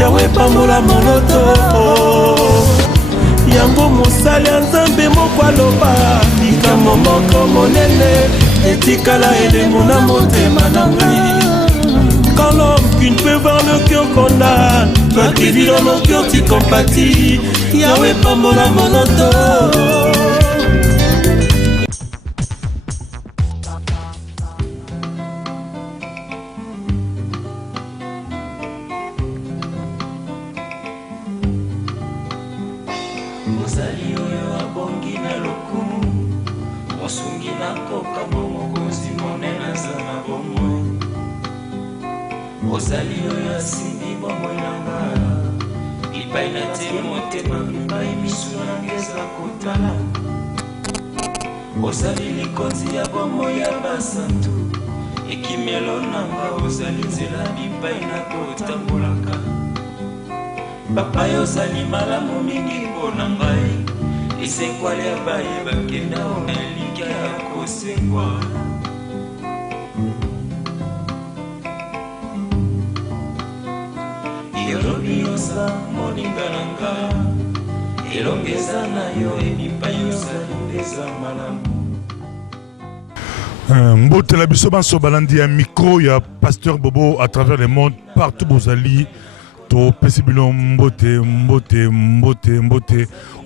yawe pambola moloto yango mosali ya nzambe moko aloba likambo moko monene etikala elemo na motema na ngai. Quand l'homme qui ne peut voir le cœur condamne, toi qui vis dans mon cœur tu compatis, Yahweh pambola moloto. Ozali oyo abongi na lokumu, mosungi na koka momokonzi monene azana bomoi. Ozali oyo asimbi bomoi na nga, bipai na te motema bipai misu nanga eza kotala. Ozali likonzi ya bomoi ya basantu, ekimelo nanga ozali nzela bipai na kotambolaka. Papa yozali malamu mingi mpona ngai, esenkwale ya baye bakenda ona elinga ya kosekwa. Yerobi yosa moninga nanga, elongeza na yo ebipai yozali ndeza malamu. Mbote la biso banso balandi ya micro ya Pasteur Bobo à travers le monde partout bozali. To pesibilo mbote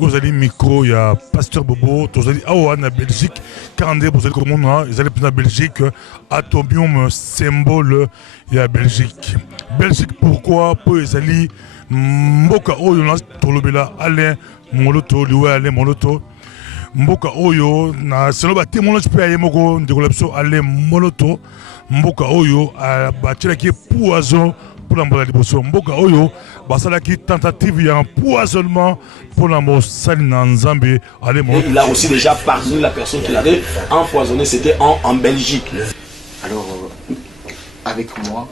ozali micro ya Pasteur Bobo tozali awa na Belgique kande bozali komona ezali na Belgique atomium symbole ya Belgique pourquoi po ezali mboka oyo na tolobela Alain Moloto liwe Alain Moloto mboka oyo na seloba témoignage pe ayemoko ndekola biso Alain Moloto mboka oyo batiraki poison pour la liboso mboka oyo basalaki tentative ya empoisonnement pour la mosali na Nzambe. Il a aussi déjà parlé la personne qui l'avait empoisonné, c'était en Belgique. Alors avec moi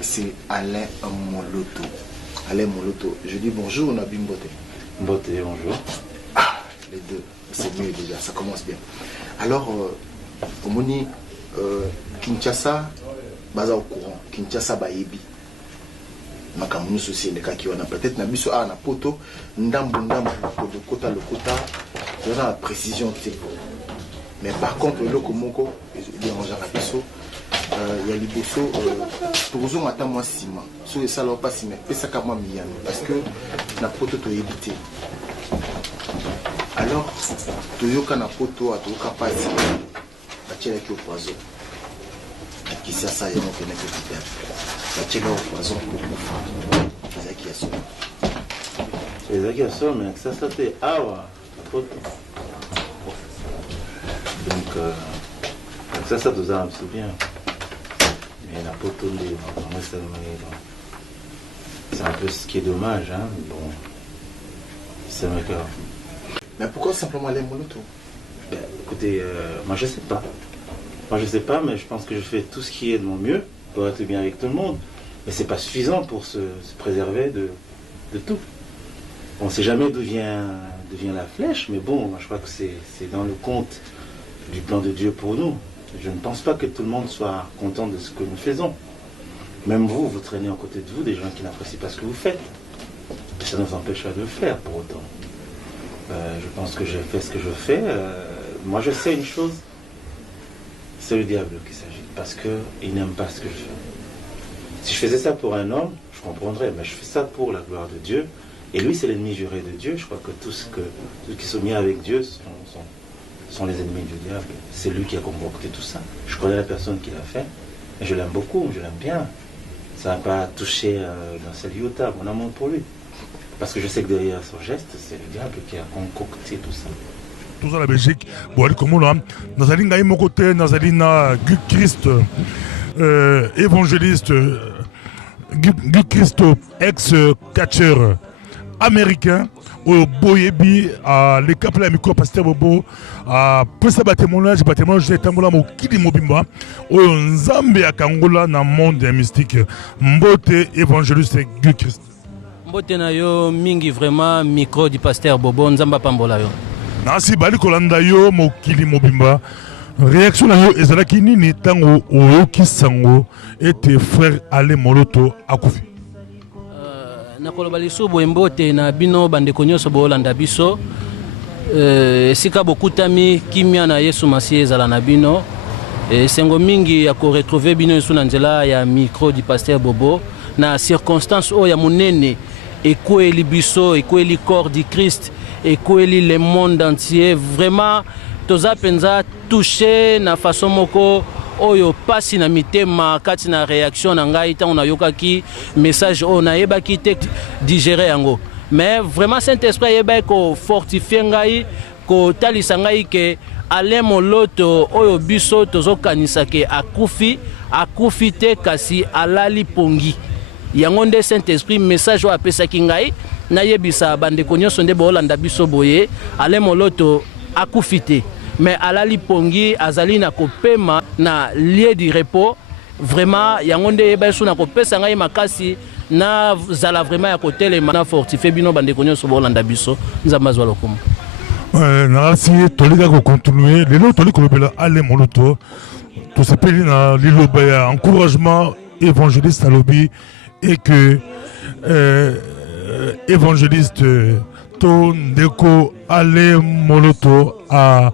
c'est Alain Moloto. Alain Moloto, je dis bonjour Nabi Mbote. Mbote, bonjour. Ah, les deux, c'est mieux déjà, ça commence bien. Alors Omoni Kinshasa baza au courant, Kinshasa bayebi makamunu souci les cas qui on a peut-être na biso na poto ndambo de kota le kota on a la précision mais par contre le komoko il dérange à biso il y a liboso toujours matin moi ciment sur ça là pas ciment pesa ka moi miano parce que na poto to éviter alors toyoka na poto atoka pas bachela ki au poison qui ça ça y a donc n'est que bien bachela au poison pour les actions mais ça fait awa poto donc ça nous a bien mais la poto c'est un peu ce qui est dommage hein bon c'est vrai que mais pourquoi simplement les Moloto? Ben, écoutez moi je sais pas mais je pense que je fais tout ce qui est de mon mieux pour être bien avec tout le monde. Mais c'est pas suffisant pour se préserver de tout. On ne sait jamais d'où vient la flèche, mais bon, moi je crois que c'est dans le compte du plan de Dieu pour nous. Je ne pense pas que tout le monde soit content de ce que nous faisons. Même vous traînez à côté de vous des gens qui n'apprécient pas ce que vous faites. Et ça ne nous empêche pas de le faire pour autant. Je pense que j'ai fait ce que je fais. Moi je sais une chose, c'est le diable qui s'agit, parce qu'il n'aime pas ce que je fais. Si je faisais ça pour un homme, je comprendrais, mais je fais ça pour la gloire de Dieu. Et lui, c'est l'ennemi juré de Dieu. Je crois que tous qui sont mis avec Dieu sont les ennemis du diable. C'est lui qui a concocté tout ça. Je connais la personne qui l'a fait, et je l'aime beaucoup, je l'aime bien. Ça n'a pas touché dans sa liota, mon amour pour lui. Parce que je sais que derrière son geste, c'est le diable qui a concocté tout ça. Tout ça la Belgique, bon, comme on a, Nazali Ngaï Mokote, Nazali na Guy Christ, évangéliste, Guy Christo, ex-catcheur américain, au Boyebi, à l'écap la micro Pasteur Bobo, à Pesa témoignage de Tambola Mokili Mobimba, au Nzambe à Kangola, dans le monde mystique, Mbote, évangéliste, Guy Christ. Mbote na yo, mingi vraiment, micro du Pasteur Bobo, Nzamba Pambola yo. Nasi Bali Kolanda yo, Mokili Mobimba. Réaction na yo ezalaki nini tango oyoki sango et tes frères Alain Moloto akufi? nakoloba lisubu embote na bino bandeko nyonso boolanda biso esika bokutami kimia na Yesu Masiye ezala na bino sengo mingi ya ko retrouver bino esu na nzela ya micro du pasteur Bobo na circonstance o ya monene ekweli biso ekweli corps du Christ ekweli le monde entier vraiment toza penza touché na façon moko oyo pasi na mitema kati na réaction na ngai tant on a yokaki message on a yebaki te digérer yango mais vraiment Saint-Esprit yeba ko fortifier ngai ko talisa ngai ke Alain Moloto oyo biso tozokanisa ke akufi te kasi alali pongi yango nde Saint-Esprit message o apesaki ngai na yebisa bandeko nyonso nde boolanda biso boye Alain Moloto akufi te mais alali pongi azali na kopema na lieu du repos vraiment yango nde yeba biso na kopesa ngai makasi na zala vraiment ya kotelema na fortifier bino bandeko nyonso boolanda biso nzambe azwa lokumu. Narasi tolika ko continuer lelo toliko lobela Alain Moloto to s'appelle na liloba ya encouragement évangéliste à lobby et que évangéliste ton deko Alain Moloto a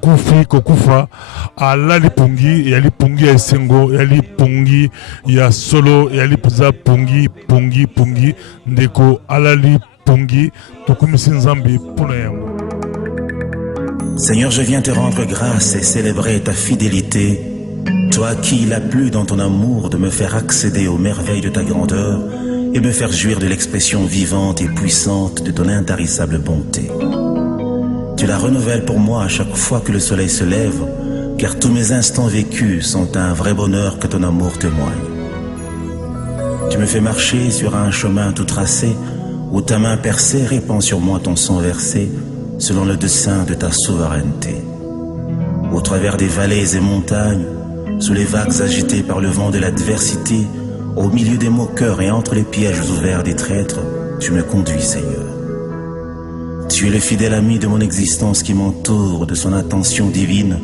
kufi kokufa ala lipungi ya lipungi ya sengo ya lipungi ya solo ya lipuza pungi ndeko ala lipungi tokumisi nzambi pona yango. Seigneur, je viens te rendre grâce et célébrer ta fidélité, toi qui il a plu dans ton amour de me faire accéder aux merveilles de ta grandeur et me faire jouir de l'expression vivante et puissante de ton intarissable bonté. Tu la renouvelles pour moi à chaque fois que le soleil se lève, car tous mes instants vécus sont un vrai bonheur que ton amour témoigne. Tu me fais marcher sur un chemin tout tracé, où ta main percée répand sur moi ton sang versé, selon le dessein de ta souveraineté. Au travers des vallées et montagnes, sous les vagues agitées par le vent de l'adversité, au milieu des moqueurs et entre les pièges ouverts des traîtres, tu me conduis, Seigneur. Tu es le fidèle ami de mon existence qui m'entoure de son attention divine,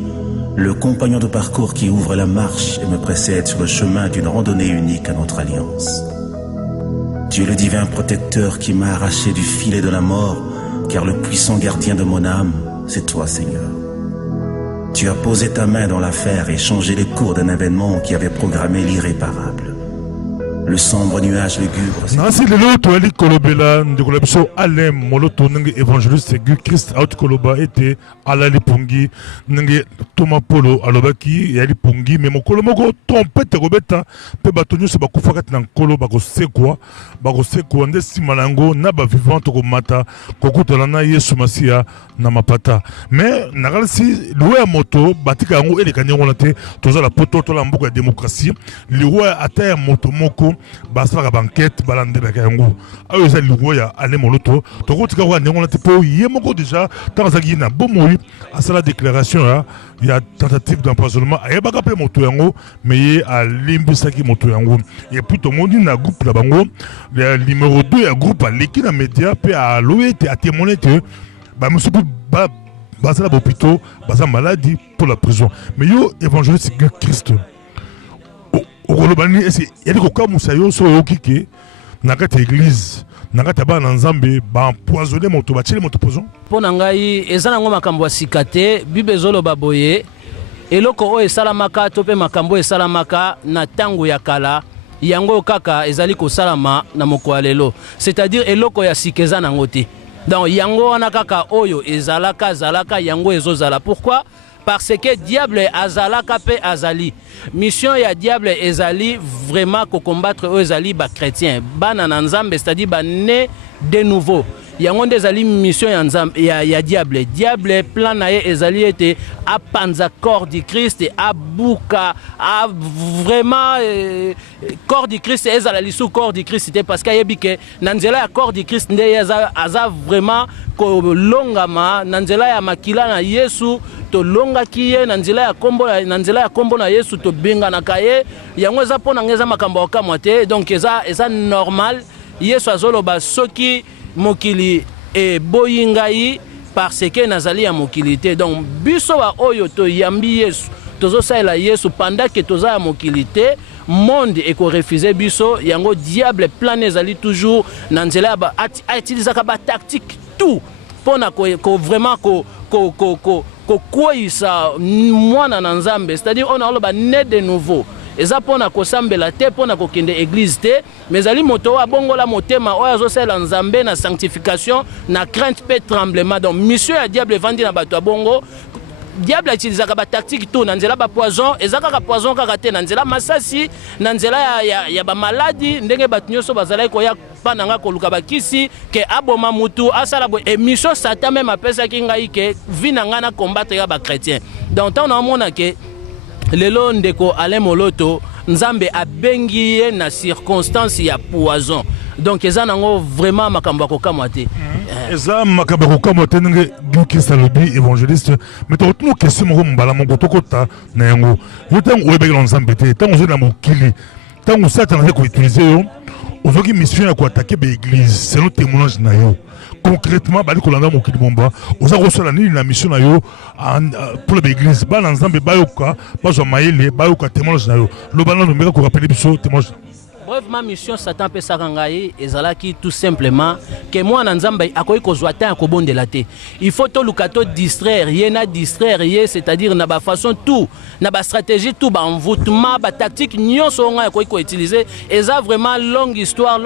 le compagnon de parcours qui ouvre la marche et me précède sur le chemin d'une randonnée unique à notre alliance. Tu es le divin protecteur qui m'a arraché du filet de la mort, car le puissant gardien de mon âme, c'est toi, Seigneur. Tu as posé ta main dans l'affaire et changé les cours d'un événement qui avait programmé l'irréparable. Le sombre nuage lugubre. Nasi lelo toali kolobela ndikola biso Alain Moloto nenge évangéliste gu Christ out koloba ete ala lipungi nenge Thomas Polo alobaki ya lipungi mais mokolo moko trompette kobeta pe batonyo se bakufa kati na nkolo bakosekwa nde sima nango na ba vivant ko mata kokutana na Yesu Masiya na mapata mais nakalisi lowe ya moto batika yango eleka nyango na te tozala poto to la mboka ya démocratie liwa ata ya moto moko basaka banquette balandelaka yango ayo eza liwa ya Alain Moloto tokotika kwa nyango na te po ye moko déjà tanzaki na bomoi asala déclaration ya tentative d'empoisonnement ayebaka pe moto yango mais ye alimbisaki moto yango et puis tout monde na groupe la bango le numéro 2 ya groupe aleki na média pe aloé te a témoigné que ba monsieur basala l'hôpital basa maladie pour la prison mais yo évangéliste Christ okolobani esi yali kokamusa yo so okike na kati ya église na kati ya bana nzambe baempoisonne moto batiele moto poison mpo na ngai eza nango makambo ya sika te bible ezoloba boye eloko oyo esalamaka to mpe makambo esalamaka na ntango ya kala yango kaka ezali kosalama na mokolo ya lelo c'est-à-dire eloko ya sika eza nango te donc yango wana kaka oyo azalaka yango ezozala pourquoi parce que diable azalaka pe azali mission ya diable ezali vraiment ko combattre eux ezali ba chrétien bana na nzambe c'est-à-dire ba né de nouveau yango nde ezali mission ya nzambe ya diable plan na ye ezali ete apanza corps du Christ abuka a vraiment corps du Christ ezala lisu corps du Christ te parce que yebike na nzela ya corps du Christ nde aza vraiment ko longama na nzela ya makila na Yesu to longa kiye na nzela ya kombo na Yesu to benga na kaye yango eza pona ngeza makambo akamwa te donc eza normal Yesu azoloba soki mokili e boyingai parce que nazali ya mokili te donc biso wa oyo to yambi Yesu tozo saela Yesu pendant que toza ya mokili te monde et ko refuser biso yango diable plan ezali toujours na nzela ba utiliser ka ba tactique tout pona ko vraiment ko koisa mwana na nzambe, c'est-à-dire on a ba né de nouveau eza pona ko sambela te pona ko kende église te mais ali moto wa bongola motema oyo azosela nzambe na sanctification na crainte pe tremblement. Donc monsieur ya diable vandi na bato bongo diable utilise ka ba tactique tout na nzela ba poison ezaka ka poison kaka te na nzela masasi na nzela ya ba maladie ndenge bato nyoso bazala ko ya pananga ko luka bakisi ke aboma mutu asala bo émission Satan même apesa ki ngai ke vina ngana combattre ya ba chrétien. Donc on a mona ke lelo ndeko Alain Moloto nzambe abengi ye na circonstance ya poison. Donc eza nango vraiment makambo ko kamate eza makambo ko kamate nge duki salobi évangéliste mais to tunu question mo mbala mo tokota na yango yotango oyebeki na nzambe te tango zo na mokili tango Satan a ko utiliser yo ozoki mission ya ko attaquer ba église c'est notre témoignage na yo concrètement bali kolanda mokili bomba oza kosola nini na mission na yo pour l'église ba na nzambe bayoka bazwa mayele bayoka témoignage na yo lobana no meka ko rappeler biso témoignage. Bref, ma mission Satan peut s'arranger et zalaki tout simplement que moi na nzamba akoyi kozwa temps ko bondela te. Il faut to lukato distraire, yena distraire ye, c'est-à-dire na ba façon tout, na ba stratégie tout, ba envoûtement, ba tactique nyonso nga akoyi ko utiliser. Eza vraiment longue histoire,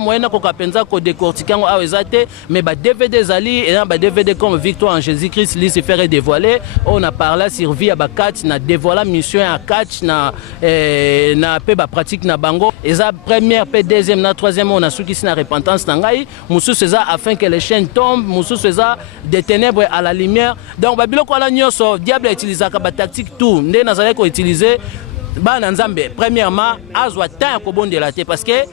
moyena ko kapenza ko décortiquer ngo awezate, mais ba DVD zali et ba DVD comme Victoire en Jésus-Christ Lucifer est dévoilé. On a parlé sur vie à ba catch na dévoiler mission à catch na pe ba pratique na bango. Eza première, pe deuxième, na troisième, on a ceux qui sont en repentance nangai, moussou c'est ça afin que les chaînes tombent, moussou c'est ça des ténèbres à la lumière. Donc babilo ko la nyoso diable utilise ka ba tactique tout, ndé nazale ko utiliser ba na nzambe. Premièrement, azwa temps ko bondela te parce que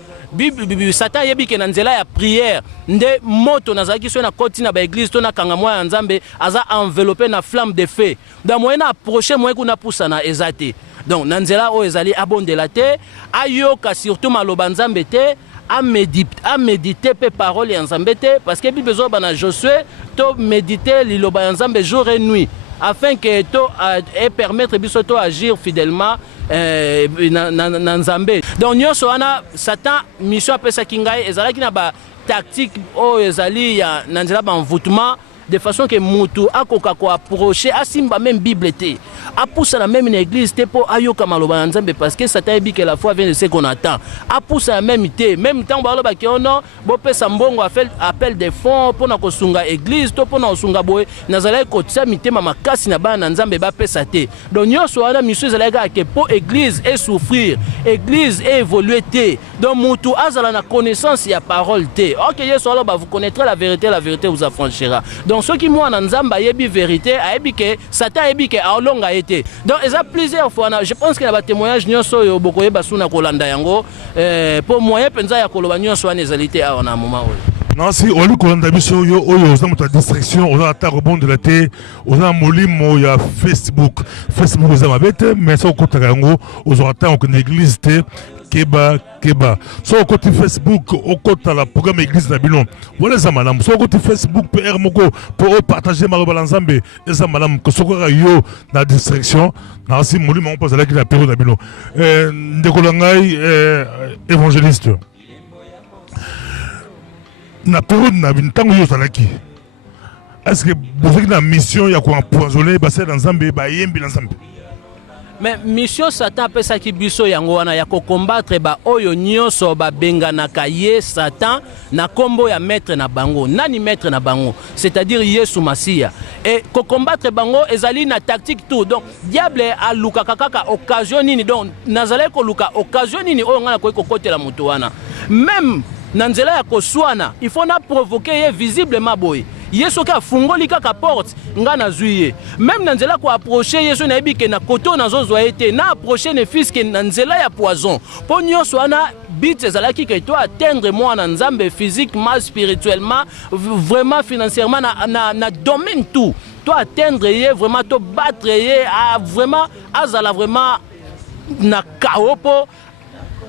Satan yebi ke na nzela ya prière nde moto nazaki so na koti na ba église to na kanga mwa ya nzambe aza enveloppé na flamme de feu. Donc moyen approcher moyen kuna poussa na ezate. Donc nanzela o ezali abondela te ayoka surtout maloba nzambe te a méditer pe parole ya nzambe te parce que bible zo bana Josué to méditer liloba ya nzambe jour et nuit afin que to et permettre biso to agir fidèlement na nzambe. Donc nyonso ana Satan mission apesa kingai ezalaki na ba tactique o ezali ya nanzela ba envoûtement de façon que mutu akoka ko approcher asimba même bible te apoussa la même une église te po ayoka maloba nzambe parce que Satan ebi que la foi vient de ce qu'on attend apoussa la même te même temps baloba ki ono bo pesa mbongo appel des fonds pona ko sunga église to pona osunga boy nazala ko tsa mitema makasi na bana nzambe ba pesa te. Donc nyoso ana mission zalaga ke po église et souffrir église et évoluer te. Donc mutu azala na connaissance ya parole te. OK yeso aloba vous connaîtrez la vérité vous affranchira. Donc ceux qui moi na nzamba yebi vérité ayebi ke Satan yebi ke aolonga été. Donc il y a plusieurs fois je pense qu'il y a des témoignages nyonso yo bokoye basuna kolanda yango pour moyen penza ya koloba nyonso anezalité a na moment oyo. Non si oli kolanda biso yo oyo za muta distraction oza ata rebond de la té oza molimo ya Facebook za mabete mais ça okota yango oza ata en église té Keba. So côté Facebook, au côté la programme église Nabilon. Voilà ça madame. So côté Facebook PR moko pour partager malobala nzambe. Et ça madame que sokora yo na distraction. Na si moli mon passe la qui la période Nabilon. Ndekolangai évangéliste. Na période Nabilon tango yo salaki. Est-ce que vous avez une mission ya ko empoisonner basé dans nzambe ba yembi nzambe? Mais mission Satan pesa ki biso yango wana ya ko combattre ba oyo nyonso ba benganaka ye Satan na kombo ya maître na bango. Nani maître na bango? C'est-à-dire Yesu Masia. Et ko combattre bango ezali na tactique tout. Donc diable a luka kaka occasion nini donc nazale ko luka occasion nini oyo ngana ko kotela mutu wana. Même nanzela ya ko swana, il faut na provoquer ye visiblement boy. Yesu ka fungoli kaka porte nga na zuye même nanzela ko approcher Yesu na yebi ke na koto na zozwa été na approcher ne fils ke nanzela ya poison po nyonso ana bit ezalaki ke to atteindre moi na nzambe physiquement spirituellement vraiment financièrement na domaine tout to atteindre ye vraiment to battre ye vraiment azala vraiment na kaopo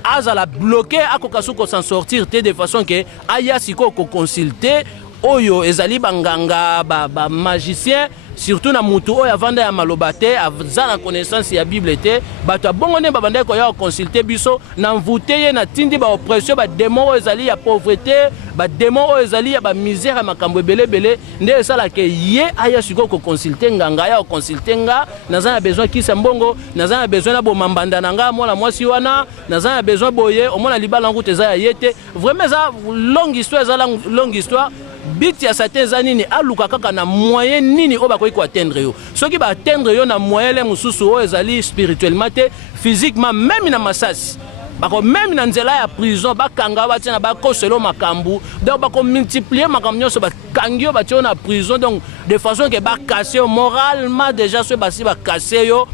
azala bloqué akoka suko s'en sortir te de façon que aya siko ko consulter oyo ezali banganga ba magicien surtout na mutu oyo avanda ya maloba te aza na connaissance ya Bible te bato abongone babanda ko ya consulter biso na mvute ye na tindi ba oppression ba démon oyo ezali ya pauvreté ba démon oyo ezali ya ba misère ya makambo belebele nde esala ke ye aya siko ko consulter nganga ya consulter nga naza na besoin kisa mbongo naza na besoin na bomambanda nanga mwana mwasi wana naza na besoin boye omona libala ngutu eza ya yete vraiment za longue histoire but ya Satan eza nini aluka kaka na moyen nini oyo bakoki ko atteindre yo soki ba atteindre yo na moyen le mususu oyo ezali spirituellement te physiquement même na masasi bako même na nzela ya prison bakanga batina bakoselo makambu donc bako multiplier makambu nyonso bakangi yo batio na prison donc de façon que bakasser moralement déjà so basi bakasser yo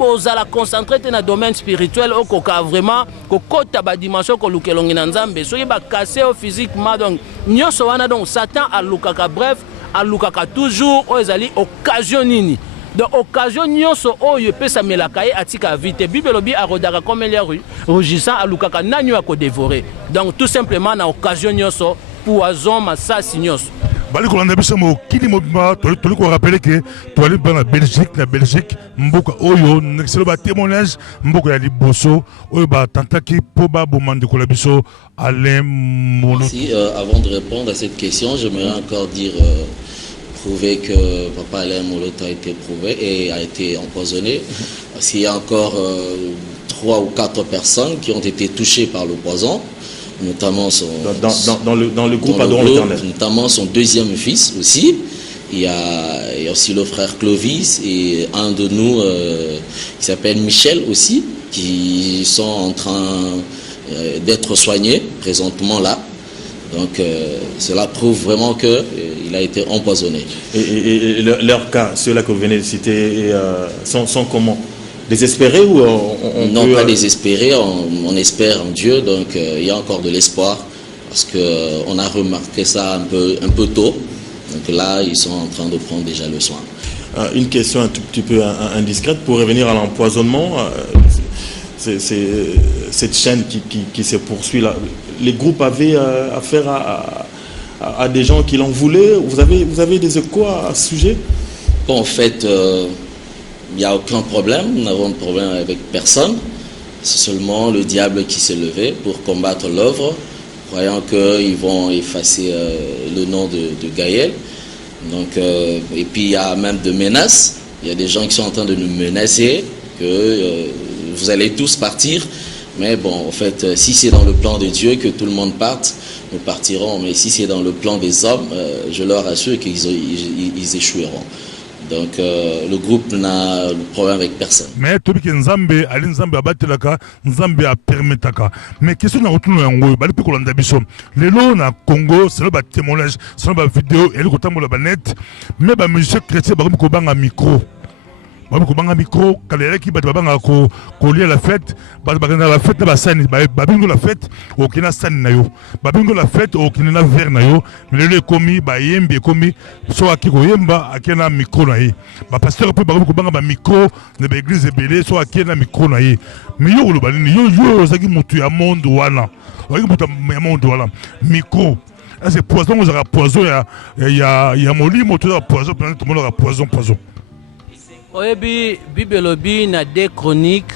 ozala concentré na domaine spirituel okoka vraiment kokota ba dimension ko lukelongi na nzambe soki bakasser physiquement donc nyonso wana donc Satan alukaka bref alukaka toujours o ezali occasion nini donc occasion nyonso oyo pesa melaka ye atika vite Bible lobi arodaka comme les rugissant alukaka nanyo ya ko dévorer donc tout simplement na occasion nyonso poison masasi nyonso bali kolanda biso mo kili mobimba toli ko rappeler que toli na Belgique mboka oyo nexelo ba témoignage mboka ya liboso oyo ba tantaki po ba bomande ko la biso Alain Molo. Si avant de répondre à cette question, j'aimerais encore dire prouver que papa Alain Molo a été prouvé et a été empoisonné. S'il y a encore 3 ou 4 personnes qui ont été touchées par le poison, notamment dans le groupe Adorons l'Éternel, notamment son deuxième fils aussi. Il y a aussi le frère Clovis et un de nous qui s'appelle Michel aussi, qui sont en train d'être soignés présentement là. Donc cela prouve vraiment qu'il a été empoisonné. Et leur cas, ceux-là que vous venez de citer, sont comment? Désespérés ou non, pas désespérés, on espère en Dieu, donc il y a encore de l'espoir parce qu'on a remarqué ça un peu tôt. Donc là, ils sont en train de prendre déjà le soin. Une question un tout petit peu indiscrète pour revenir à l'empoisonnement. Cette chaîne qui se poursuit là. Les groupes avaient affaire à des gens qui l'en voulaient. Vous avez des échos à ce sujet? Bon, en fait, il n'y a aucun problème. Nous n'avons de problème avec personne. C'est seulement le diable qui s'est levé pour combattre l'œuvre, croyant qu'ils vont effacer le nom de Gaël. Donc, et puis il y a même des menaces. Il y a des gens qui sont en train de nous menacer que vous allez tous partir. Mais bon, en fait, si c'est dans le plan de Dieu que tout le monde parte, nous partirons. Mais si c'est dans le plan des hommes, je leur assure qu'ils échoueront. Donc le groupe n'a de problème avec personne. Mais tout le Nzambe, Ali Nzambe a battu la ka, Nzambe a permis ta ka. Mais question na retourne en haut, bali pe kolanda biso. Lelo na Congo, c'est le témoignage, c'est le vidéo et le kotambo la banette. Mais ba monsieur chrétien ba ko banga micro. Ba ko banga micro, kalere ki ba banga ko lier la fête, ba na la fête ba sani, ba bingo la fête, o kina sani na yo. Ba bingo la fête o kina na verre na yo. Mais le komi ba yembe komi so akiko yemba akena micro na ye. Ba pasteur pe ba ko banga ba micro na ba église belé so akena micro na ye. Mais yo lo ba ni yo zaki mutu ya monde wana. Oki mutu ya monde wana. Micro. C'est poison, on aura poison ya molimo tout ça poison, tout le monde aura poison. Oyebi Bible lobi na 2 Chroniques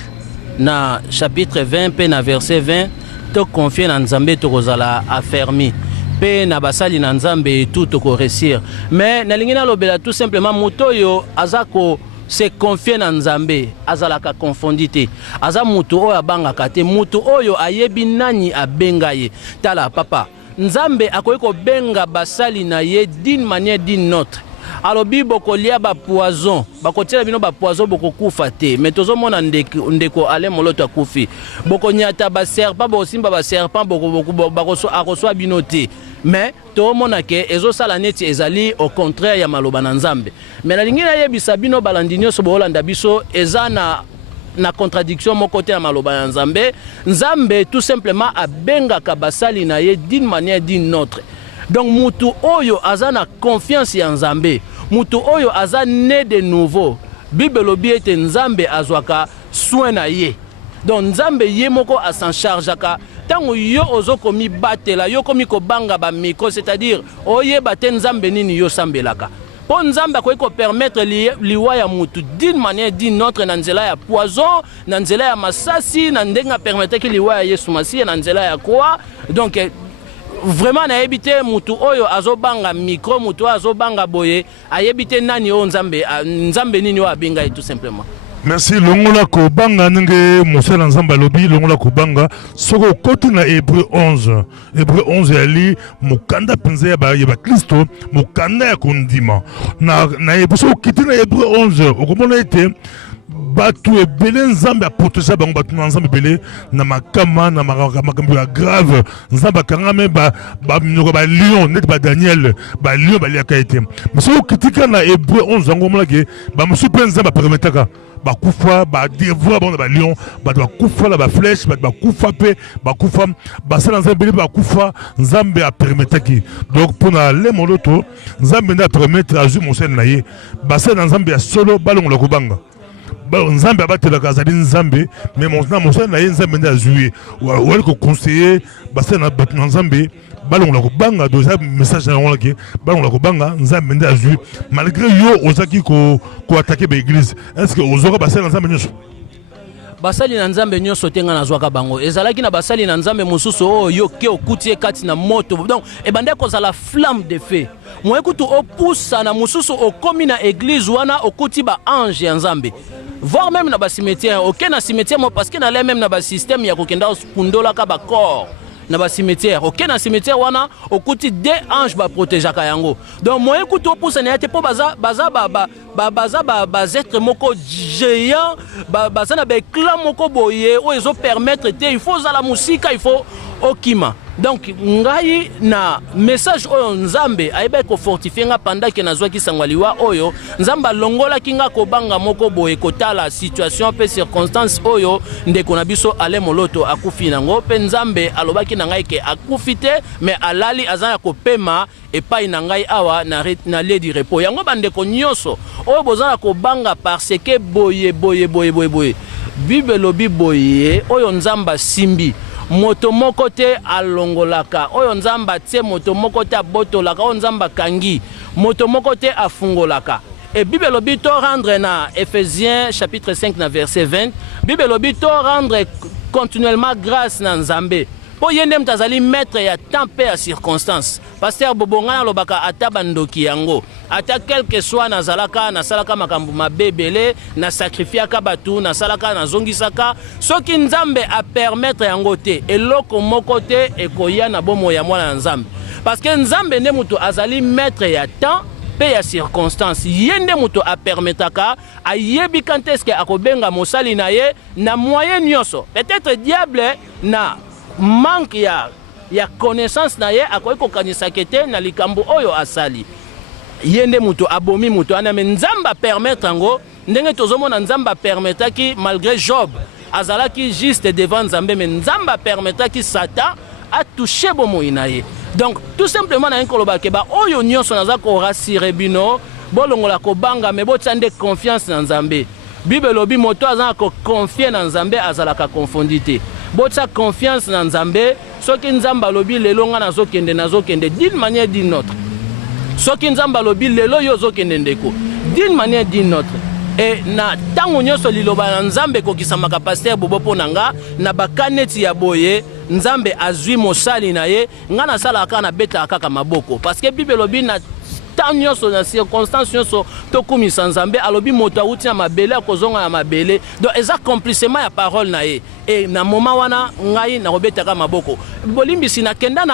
na chapitre 20 pe na verset 20 to confier na Nzambe to kozala affermi pe na basali na Nzambe tout to ko réussir mais na lingi na lobela tout simplement moto yo azako se confier na Nzambe azalaka confondité aza moto oyo abangaka te moto oyo ayebi nani abenga ye tala papa Nzambe akoki ko benga basali na ye d'une manière d'une autre. Alors bibo kolia ba poison bakotela bino ba poison boko kufa te mais tozomona ndeko ale moloto akufi boko nyata ba serpent bo simba ba serpent boko bakoso akoswa bino te mais tozomona ke ezo sala neti ezali au contraire ya maloba na Nzambe mais na lingina yebisa bino balandinyo so bolanda biso eza na contradiction mon côté à maloba ya Nzambe Nzambe tout simplement abenga kabasali na ye d'une manière d'une autre. Donc mutu oyo aza na confiance ya Nzambe mutu oyo aza né de nouveau Bible lobi ete Nzambe azwaka soin na ye donc Nzambe ye moko a s'en chargeaka tango yo ozo komi batela yo komi ko banga ba micro, c'est-à-dire oye baten nzambe nini yo sambelaka. Po nzambe ko permettre liwa ya mutu d'une manière d'une autre na nzela ya poison, na nzela ya masasi, na ndenga permettre que liwa ya Yesu Masiye na nzela ya quoi. Donc vraiment na ebité mutu oyo azobanga micro, mutu azobanga boye, ayebite nani o nzambe nini o abinga tout simplement. Merci. Longola Kobanga nenge Moussela Nzamba Lobi, Longola Kobanga, Soko Kote na Hébreu 11. Hébreu 11 yali, Mukanda Penze ya Kristo, Mukanda ya Kondima. Na Hébreu, Soko Kite na Hébreu 11, okomona ete, Batu ebele Nzambe a protéger bango batu na Nzambe ebele na makama na makambo ya grave Nzambe kangame ba minoko ba lion net ba Daniel ba lion ba liaka ete mais so kritika na Hébreu 11 ngo molake ba musu pe Nzambe permetaka ba kufa ba devoir ba ba lion ba kufa la ba flèche ba kufa pe ba kufa ba sala Nzambe ebele ba kufa Nzambe a permetaki donc pour na le moloto Nzambe na permettre azu mosel na ye ba sala Nzambe ya solo balongo la kubanga Nzambe abatelaka azali Nzambe mais mosala na ye Nzambe nde azwi wali ko conseiller basala na bato na Nzambe balongola kobanga doza message na yango ke balongola kobanga Nzambe nde azwi malgré yo ozaki ko attaquer ba église est-ce que ozoka basala na Nzambe nyonso basali na Nzambe nyonso tenga nazwaka bango ezalaki na basali na Nzambe mosusu oyo ke okuti kati na moto donc ebande kozala flamme de feu mo ekutu opusa na mosusu okomi na église wana okuti ba ange ya Nzambe voire même na ba cimetière aucun na cimetière moi parce que na même na ba système ya kokenda kundola ka ba corps na ba cimetière aucun na cimetière wana okuti des anges ba protéger ka yango donc moi ekutu opusa na te po baza être moko géant baza na ba clan moko boye o ezo permettre te il faut la musique il faut okima donc ngai na message oyo Nzambe ayeba ko fortifier nga pendant que nazwaki sangwaliwa oyo Nzamba longola kinga ko banga moko boye kotala situation pe circonstance oyo ndeko na biso ale moloto akufi nango pe Nzambe alobaki na ngai ke akufite mais alali azana ko pema epai na ngai awa na ledi repos yango bandeko nyonso oyo bozana ko banga parce que boye Bible lobi boye oyo Nzamba simbi moto moko te alongolaka oyo Nzamba tie moto moko te abotolaka oyo Nzamba kangi moto moko te afungolaka et Bible lobi to rendre na Ephésiens chapitre 5 na verset 20 Bible lobi to rendre continuellement grâce na Nzambe po yende mtazali maître ya temps pe ya circonstance pasteur Bobonga lobaka ata bandoki yango ata quelque soit na zalaka na salaka makambu mabebele na sacrifiaka batu na salaka na zongisaka soki Nzambe a permettre yango te eloko moko te ekoya na bomo ya mwana Nzambe parce que Nzambe ne mutu azali maître ya temps pe ya circonstance yende mutu a permetaka ayebi quand est-ce que akobenga mosali na ye na moyen nyonso peut-être diable na manque ya connaissance na ye akoki kokanisa kete na likambo oyo asali yende mutu abomi mutu ana me Nzamba permettre ngo ndenge tozomona Nzamba permetaki malgré Job azalaki juste devant Nzambe mais Nzamba permetaki Satan a touché bomoi na ye donc tout simplement na nkoloba ke ba oyo nyonso naza ko rassurer bino bolongola ko banga me botsande confiance na Nzambe Bible lobi moto azana ko confier na Nzambe azalaka confondité botsa confiance na Nzambe soki Nzamba lobi lelo nga nazokende d'une manière d'une autre soki Nzamba lobi lelo yo zokende ndeko d'une manière d'une autre et na tango nyonso liloba na Nzambe kokisamaka pasteur Bobo ponanga na bakaneti ya boye Nzambe azwi mosali na ye nga na sala aka na beta kaka maboko parce que Bible lobi na tant nyonso na circonstance nyonso tokumisa Nzambe alobi moto awuti na mabele akozonga na mabele donc eza accomplissement ya parole na ye et na moment wana ngai na robetaka maboko bolimbisi na kenda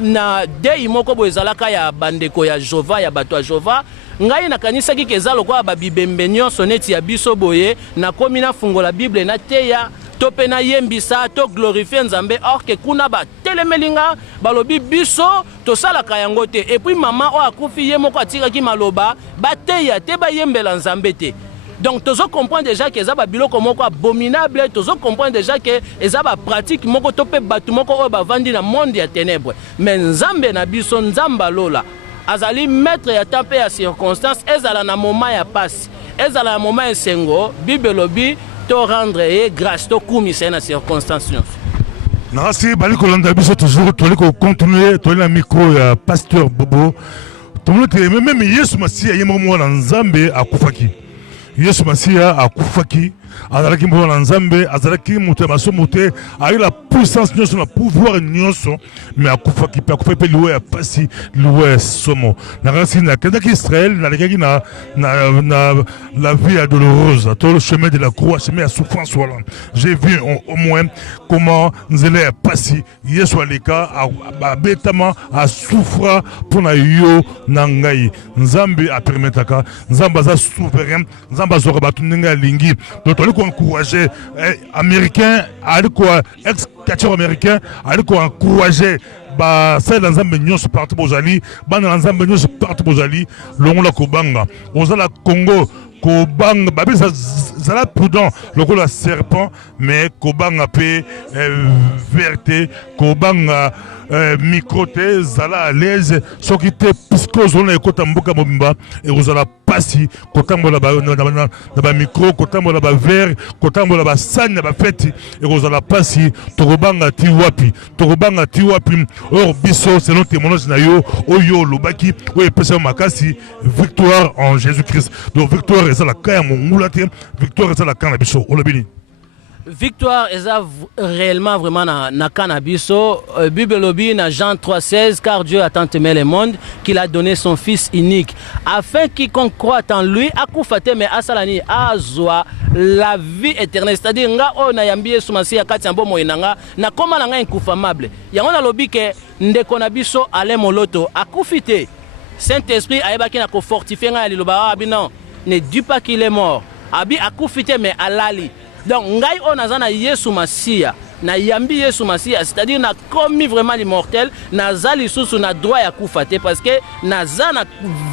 na dei moko boezalaka ya bandeko ya Jova ya bato ya Jova ngai nakanisaki keza lokwa ba bibembe nyonso neti ya biso boye na komi na fungola Bible na teya to pe na yembisa to glorifier Nzambe or que kuna ba telemelinga balobi biso to salaka yango te et puis maman o akufi ye moko atikaki maloba ba teya te ba yembela Nzambe te donc tozo comprendre déjà que ezaba biloko moko abominable tozo comprendre déjà que ezaba pratique moko to pe batu moko o ba vandi na monde ya ténèbres mais Nzambe na biso Nzamba lola azali maître ya temps pe ya circonstance ezala na moment ya passe ezala na moment esengo Bible lobi to rendre grâce to kumisa na circonstance. Merci, Baliko Landabiso, toujours, tu as continué, tu as un micro, Pasteur Bobo. Tout le monde, même Yesu Massia, il y a un moment en Zambé à Koufaki. Yesu Massia à Koufaki. Azalaki mbola nzambe azalaki moto maso mote a eu la puissance nyonso na pouvoir nyonso mais akufaki pe akufa pe liwe ya pasi liwe ya somo na kasi na kendaki Israël na lekaki na la vie douloureuse tout le chemin de la croix chemin à souffrance voilà j'ai vu au moins comment nzela ya pasi Yesu aleka abetama a souffra pour na yo na ngai nzambe a permetaka nzamba za souverain nzamba zo batu ninga lingi donc encourager américain ex-catcheur américain encourager c'est dans un menu partout bozali dans un menu partout bozali longola kobanga ozala Congo kobanga babi zala prudent lokola serpent mais kobanga pe vérité kobanga microté zala à l'aise ce qui te puisque zone ekota mboka mobimba et ozala pasi kotambola ba micro kotambola ba verre kotambola ba sane ba fête et ozala pasi tokobanga ti wapi or biso selon témoignage na yo oyo lobaki oyo pesa makasi victoire en Jésus-Christ donc victoire eza la kaya mongulate victoire eza la kana biso olobini. Victoire est réellement vraiment na cannabiso. Bible lobby na Jean 3,16 car Dieu a tant aimé le monde qu'il a donné son fils unique afin quiconque croit en lui akufate mais asalani azwa la vie éternelle c'est-à-dire nga o na yambie sumasi ya kati ambo moyenanga na koma nga incouffable yango na lobby ke ndeko na biso ale moloto akufite Saint-Esprit ayebaki na ko fortifier nga liloba abi non ne dis pas qu'il est mort abi akufite mais alali. Donc, ngai on a zana Yesu Masia, na yambi Yesu Masia, c'est-à-dire na commis vraiment l'immortel, na zali sous na droit ya koufate parce que na zana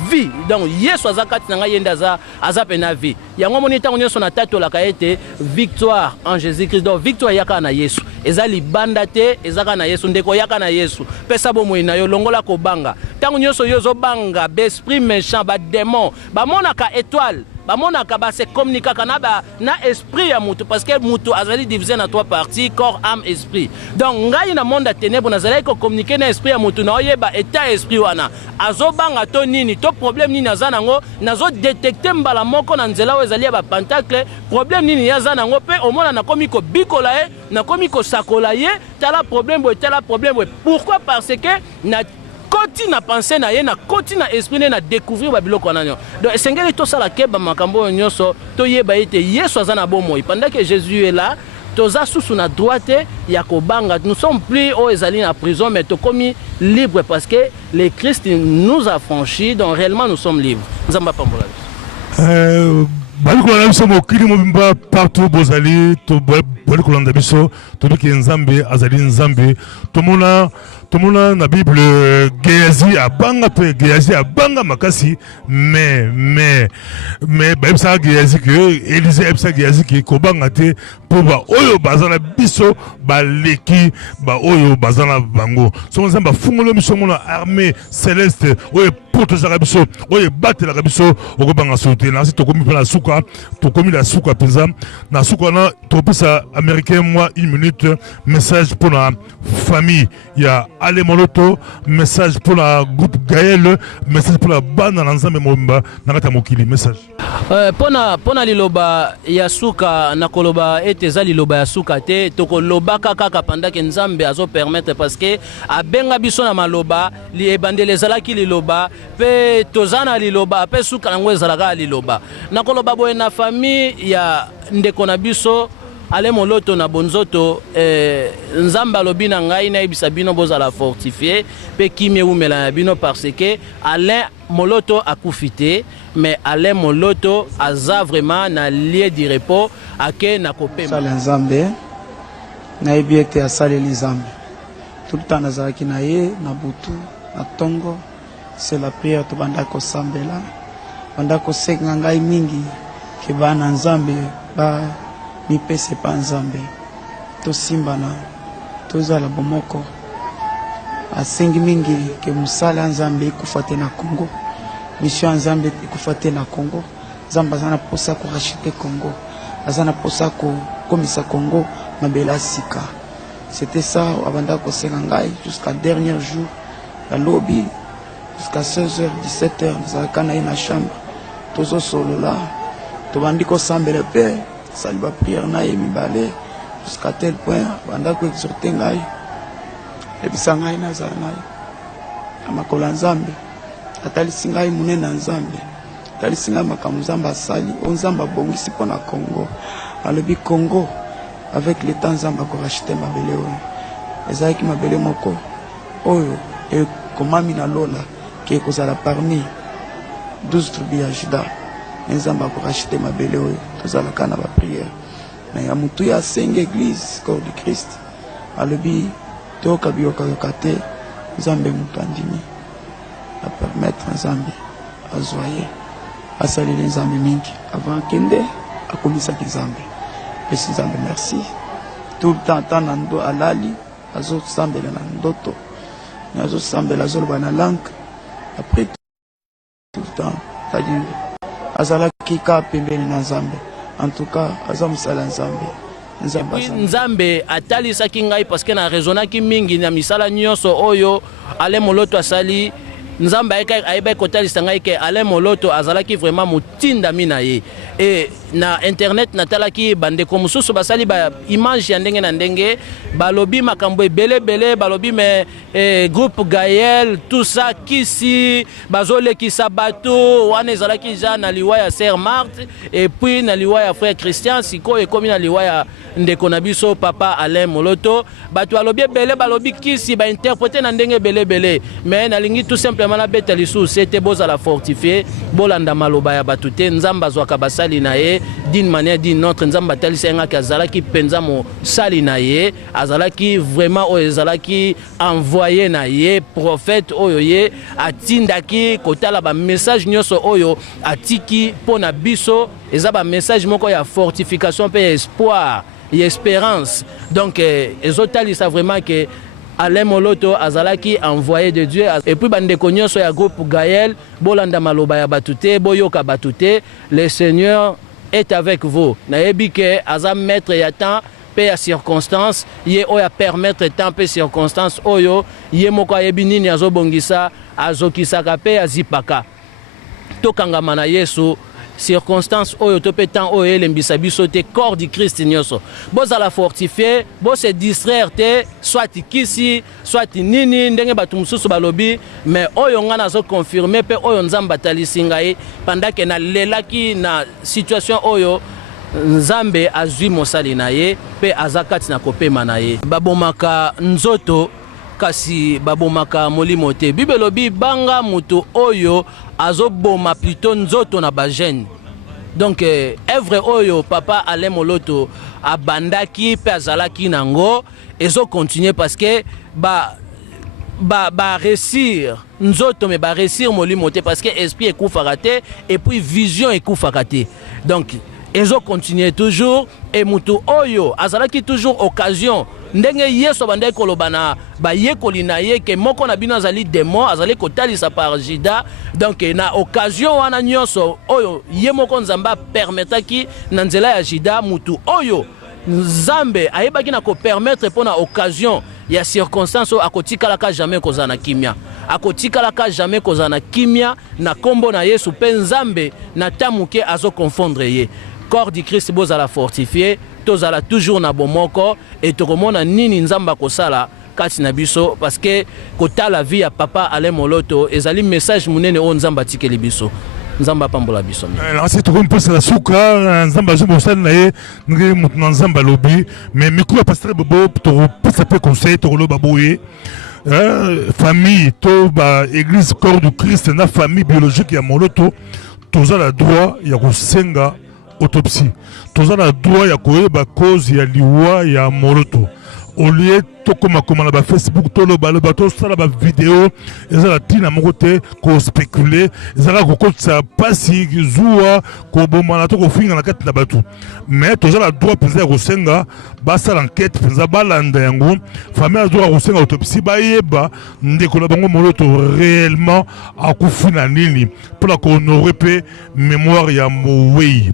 vie. Donc Yesu azakati na ngai yenda azapena vie. Yango monita onyo son atato la kaete victoire en Jésus-Christ. Donc victoire yaka na Yesu. Ezali bandate, ezaka na Yesu ndeko yaka na Yesu. Pesa bomo ina yo longola ko banga. Tango nyoso yozo banga, besprit méchant, ba démon, ba monaka étoile. Bamonaka ba se communiquer na esprit ya mutu parce que mutu azali divisé na trois parties corps âme esprit donc ngai na monde ténèbres nazali ko communiquer na esprit ya mutu na oyeba état esprit wana azobanga to nini to problème nini azana ngo nazo détecter mbala moko na nzela ezali ba pentacle problème nini yazana ngo pe omona na komiko bikola na komiko sakola ye tala problème pourquoi parce que na koti na pensée na ye na koti na esprit na découvrir ba biloko nanyo donc esengeli to sala keba makambo nyonso to yeba ete Yesu azana bomoi pendant que Jésus est là toza sous na droite ya kobanga nous sommes plus au ezali na prison mais to komi libre parce que le Christ nous a franchi donc réellement nous sommes libres nzamba pambola baliko na biso mokili mobimba partout bozali to baliko landa biso to biki nzambe azali nzambe tomona na Bible Géasi abanga makasi mais baebisa Géasi que Élisée ebisa Géasi que kobanga te pour ba oyo bazana biso baleki ba oyo bazana bango so nzamba fungolo biso mona armée céleste oyo protéger biso oyo batela biso okobanga sauter na to komi la suka penza na suka na to pesa américain moi 1 minute message pour la famille ya Ale Moloto message pour la groupe Gaël message pour la bande dans nzambe momba na kata mokili message pona liloba ya suka na koloba eteza liloba ya suka te tokoloba kaka pendant que nzambe azo permettre parce que abenga biso na maloba li ebandele zalaki liloba pe tozana liloba pe suka nango ezalaka liloba na koloba boye na famille ya ndeko na biso Ale Moloto na bonzoto nzamba lobi na ngai na ibisa bino bozala fortifié pe kimi umela bino parce que Alain Moloto a koufité mais Alain Moloto aza vraiment na lieu de repos ake na kopema sala nzambe na ebiete asale nzambe tout le temps nazaki na ye na butu na tongo c'est la prière to banda ko sambela banda ko senga ngai mingi ke bana nzambe ba mi pese pa nzambe to simbana to zala bomoko asengi mingi ke musala nzambe kufate na Congo mission nzambe kufate na Congo nzamba zana posa ko racheter Congo azana posa ko komisa Congo mabela sika C'était ça, Abanda Kosengangai, jusqu'à dernier jour, la lobby, jusqu'à 16h, 17h, nous avons dans la chambre, tous au solo là, tout le monde semble le père, salut la prière, na yemi balé, jusqu'à tel point, Abanda ko exhorter ngai, et puis ça ngai na zanai, amakola nzambe, atalisi ngai munene nzambe, atalisi ngai makamuzamba sali, onzamba bongisi pona Congo, alobi Congo. Avec le temps, Zamba ko racheter ma belle. Ezaki ma belle moko. Oyo et comment mina lola qui est la parmi 12 tribus à Juda. Zamba ko racheter ma belle oyo. Tozala kana ba prière. Mais ya mutu ya 5 églises corps du Christ. Alobi to kabioka yokate Nzambe mutu andimi. A permettre Nzambe azoyer. Asali les Nzambe mingi avant kende akomisa ki Nzambe. Merci. Tout le temps, Tanando Alali, Azo Sambel Nandoto, Azo Sambel Azol Banalank, après tout le temps, c'est-à-dire, Azala Kika Pembele Nazambe, en tout cas, Azam Salan Zambe. Nzambe atali sakingai parce que na raisonna ki mingi na misala nyonso oyo ale moloto asali Nzambe ayeba kotalisa ngai ke ale moloto azalaki vraiment mutinda mina ye et na internet natalaki bandeko mususu basali ba image ya ndenge na ndenge balobi makambo ebele balobi mais groupe Gaël tout ça kisi bazolekisa bato wana ezalaki ja na liwa ya Sœur Marthe et puis na liwa ya frère Christian siko ekomi na liwa ya ndeko na biso papa Alain Moloto bato balobi ebele balobi kisi ba interpréter na ndenge belé mais nalingi tout simplement la bête lisu c'était bozala fortifié bolanda maloba ya bato te nzamba zwaka basali na ye d'une manière d'une autre nzamba talisa nga kazalaki penza mo sali na ye azalaki vraiment oyo ezalaki envoyé na ye prophète oyo ye atindaki kotala ba message nyonso oyo atiki pona biso eza ba message moko ya fortification pe espoir et espérance donc ezotalisa vraiment que Alain Moloto azalaki envoyé de Dieu et puis bandeko nyonso ya groupe Gaël bolanda maloba ya batute boyoka batute le Seigneur est avec vous nayebi ke azam maître ya temps pe ya circonstance ye oya permettre temps pe circonstance oyo ye moko ayebi nini azobongisa azokisaka pe azipaka tokangama na Yesu circonstance oyo to pe temps oyo elembisa biso te corps du Christ nyonso bozala fortifié bo se distraire te soit kisi soit nini ndenge batu mususu balobi mais oyo nga nazo confirmer pe oyo nzamba talisi ngai pendant que na lelaki na situation oyo nzambe azwi mosali na ye pe azakati na kopema na ye babomaka nzoto kasi babomaka molimo te bibelobi banga mutu oyo azoboma plutôt nzoto na bagene donc œuvre oyo papa Alain Moloto abandaki pe azalaki nango ezo continuer parce que ba réussir nzoto mais ba réussir molimo te parce que esprit ekufaka te et puis vision ekufaka te donc ezo continuer toujours et mutu oyo azalaki toujours occasion ndenge yeso bandai kolobana ba yekoli na ye ke moko na bino azali démon azali kotalisa par Juda donc na occasion wana nyonso oyo ye moko nzamba permetaki na nzela ya Juda mutu oyo nzambe ayebaki na ko permettre pona occasion ya circonstance o akotikalaka jamais kozana kimia akotikalaka jamais kozana kimia na kombo na Yesu pe nzambe na tamuke azo confondre ye corps du Christ bozala fortifié tozala toujours na bomoko et tokomona nini nzamba kosala kati na biso parce que kota la vie ya papa Alain Moloto ezali message munene o nzamba tikeli biso nzamba pambola biso c'est tout un peu la souka nzamba zo mosala na ye ngi mutu na nzamba lobi mais miko pasteur bobo to pesa pe conseil to loba boye famille to ba église corps du Christ na famille biologique ya Moloto tozala droit ya kosenga autopsie tozala droit ya koyeba cause ya liwa ya Moloto au lieu tokoma na ba Facebook toloba loba tosala ba vidéo ezala tina moko te ko spéculer ezala ko kotsa pasi zuwa ko bomana to ko finga na kati na batu mais tozala droit penza ya kosenga basala enquête penza balanda yango famille azwa kosenga autopsie bayeba ndeko na bango Moloto réellement akufi na nini pour la honorer pe mémoire ya Mowei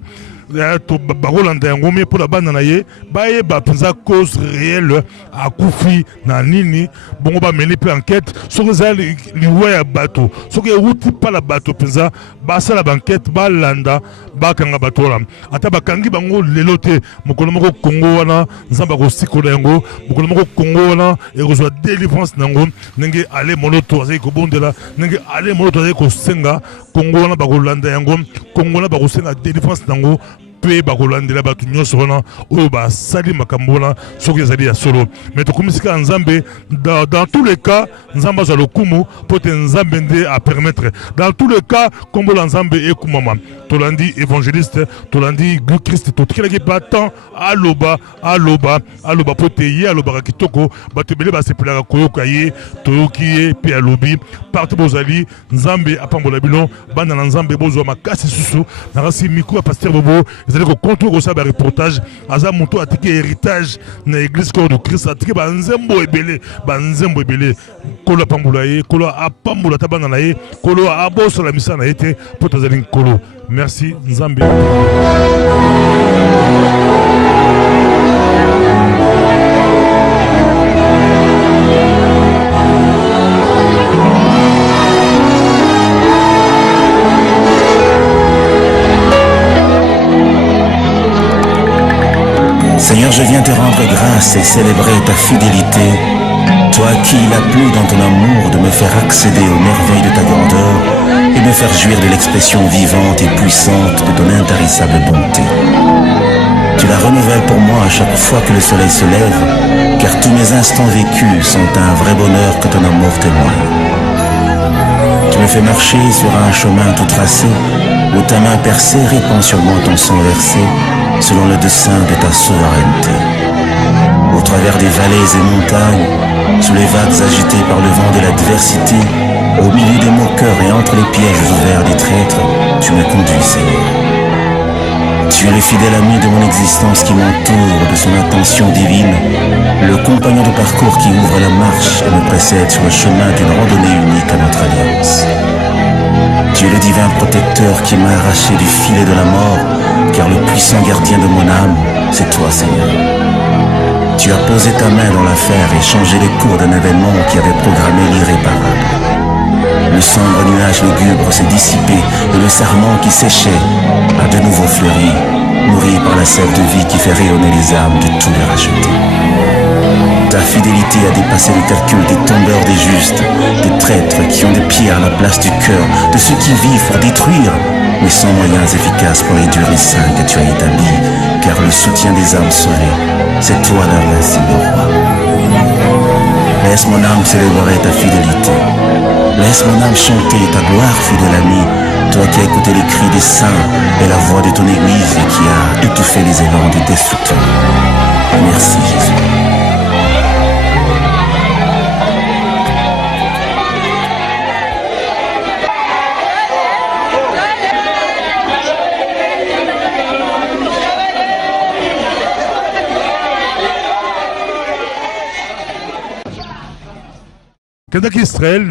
to bakolanda yango mais pour la bande na ye baye ba penza cause réelle akufi na nini bongo ba meni pe enquête soki za liwa ya bato soki euti pa la bato penza basala banquête balanda bakanga bato wana ata bakangi bango lelo te mokolo moko Congo wana nzamba kosikola yango mokolo moko Congo wana ekozwa délivrance nango ndenge ale moloto azali kobondela ndenge ale moloto azali kosenga Congo wana bakolanda yango Congo wana bakosenga délivrance nango pe bakolandela bato nyonso wana oyo basali makambo wana soki ezali ya solo mais tokomisika nzambe dans tous les cas nzambe azwa lokumu po te nzambe nde a permettre dans tous les cas kombola nzambe ekumama tolandi évangéliste tolandi gu Christ totikelaki pa temps aloba po te ye alobaka kitoko bato ebele basepelaka koyoka ye toyoki ye pe alobi parti bozali nzambe apambola bino banda na nzambe bozwa makasi susu nakasi miko ya Pasteur Bobo ezali kokontrole kosala ba reportage aza moto atiki héritage na église corps de Christ atiki banzembo ebele kolo apambola ye kolo apambola ta bana na ye kolo abosola misala na ye te po tozali nkolo. Merci nzambe. Seigneur, je viens te rendre grâce et célébrer ta fidélité, toi qui il a plu dans ton amour de me faire accéder aux merveilles de ta grandeur et me faire jouir de l'expression vivante et puissante de ton intarissable bonté. Tu la renouvelles pour moi à chaque fois que le soleil se lève, car tous mes instants vécus sont un vrai bonheur que ton amour témoigne. Tu me fais marcher sur un chemin tout tracé, où ta main percée répand sur moi ton sang versé, selon le dessein de ta souveraineté. Au travers des vallées et montagnes, sous les vagues agitées par le vent de l'adversité, au milieu des moqueurs et entre les pièges ouverts des traîtres, tu me conduis, Seigneur. Tu es le fidèle ami de mon existence qui m'entoure de son attention divine, le compagnon de parcours qui ouvre la marche et me précède sur le chemin d'une randonnée unique à notre alliance. Tu es le divin protecteur qui m'a arraché du filet de la mort, car le puissant gardien de mon âme, c'est toi, Seigneur. Tu as posé ta main dans l'affaire et changé les cours d'un événement qui avait programmé l'irréparable. Le sombre nuage lugubre s'est dissipé et le sarment qui séchait a de nouveau fleuri, nourri par la sève de vie qui fait rayonner les âmes de tous les rachetés. Ta fidélité a dépassé le calcul des tombeurs des justes, des traîtres qui ont des pierres à la place du cœur, de ceux qui vivent pour détruire, mais sans moyens efficaces pour réduire les saints que tu as établis, car le soutien des âmes sauvées, c'est toi l'invincible roi. Laisse mon âme célébrer ta fidélité. Laisse mon âme chanter ta gloire, fidèle ami, toi qui as écouté les cris des saints et la voix de ton église et qui a étouffé les élans du destructeur. Merci Jésus. Quand Israël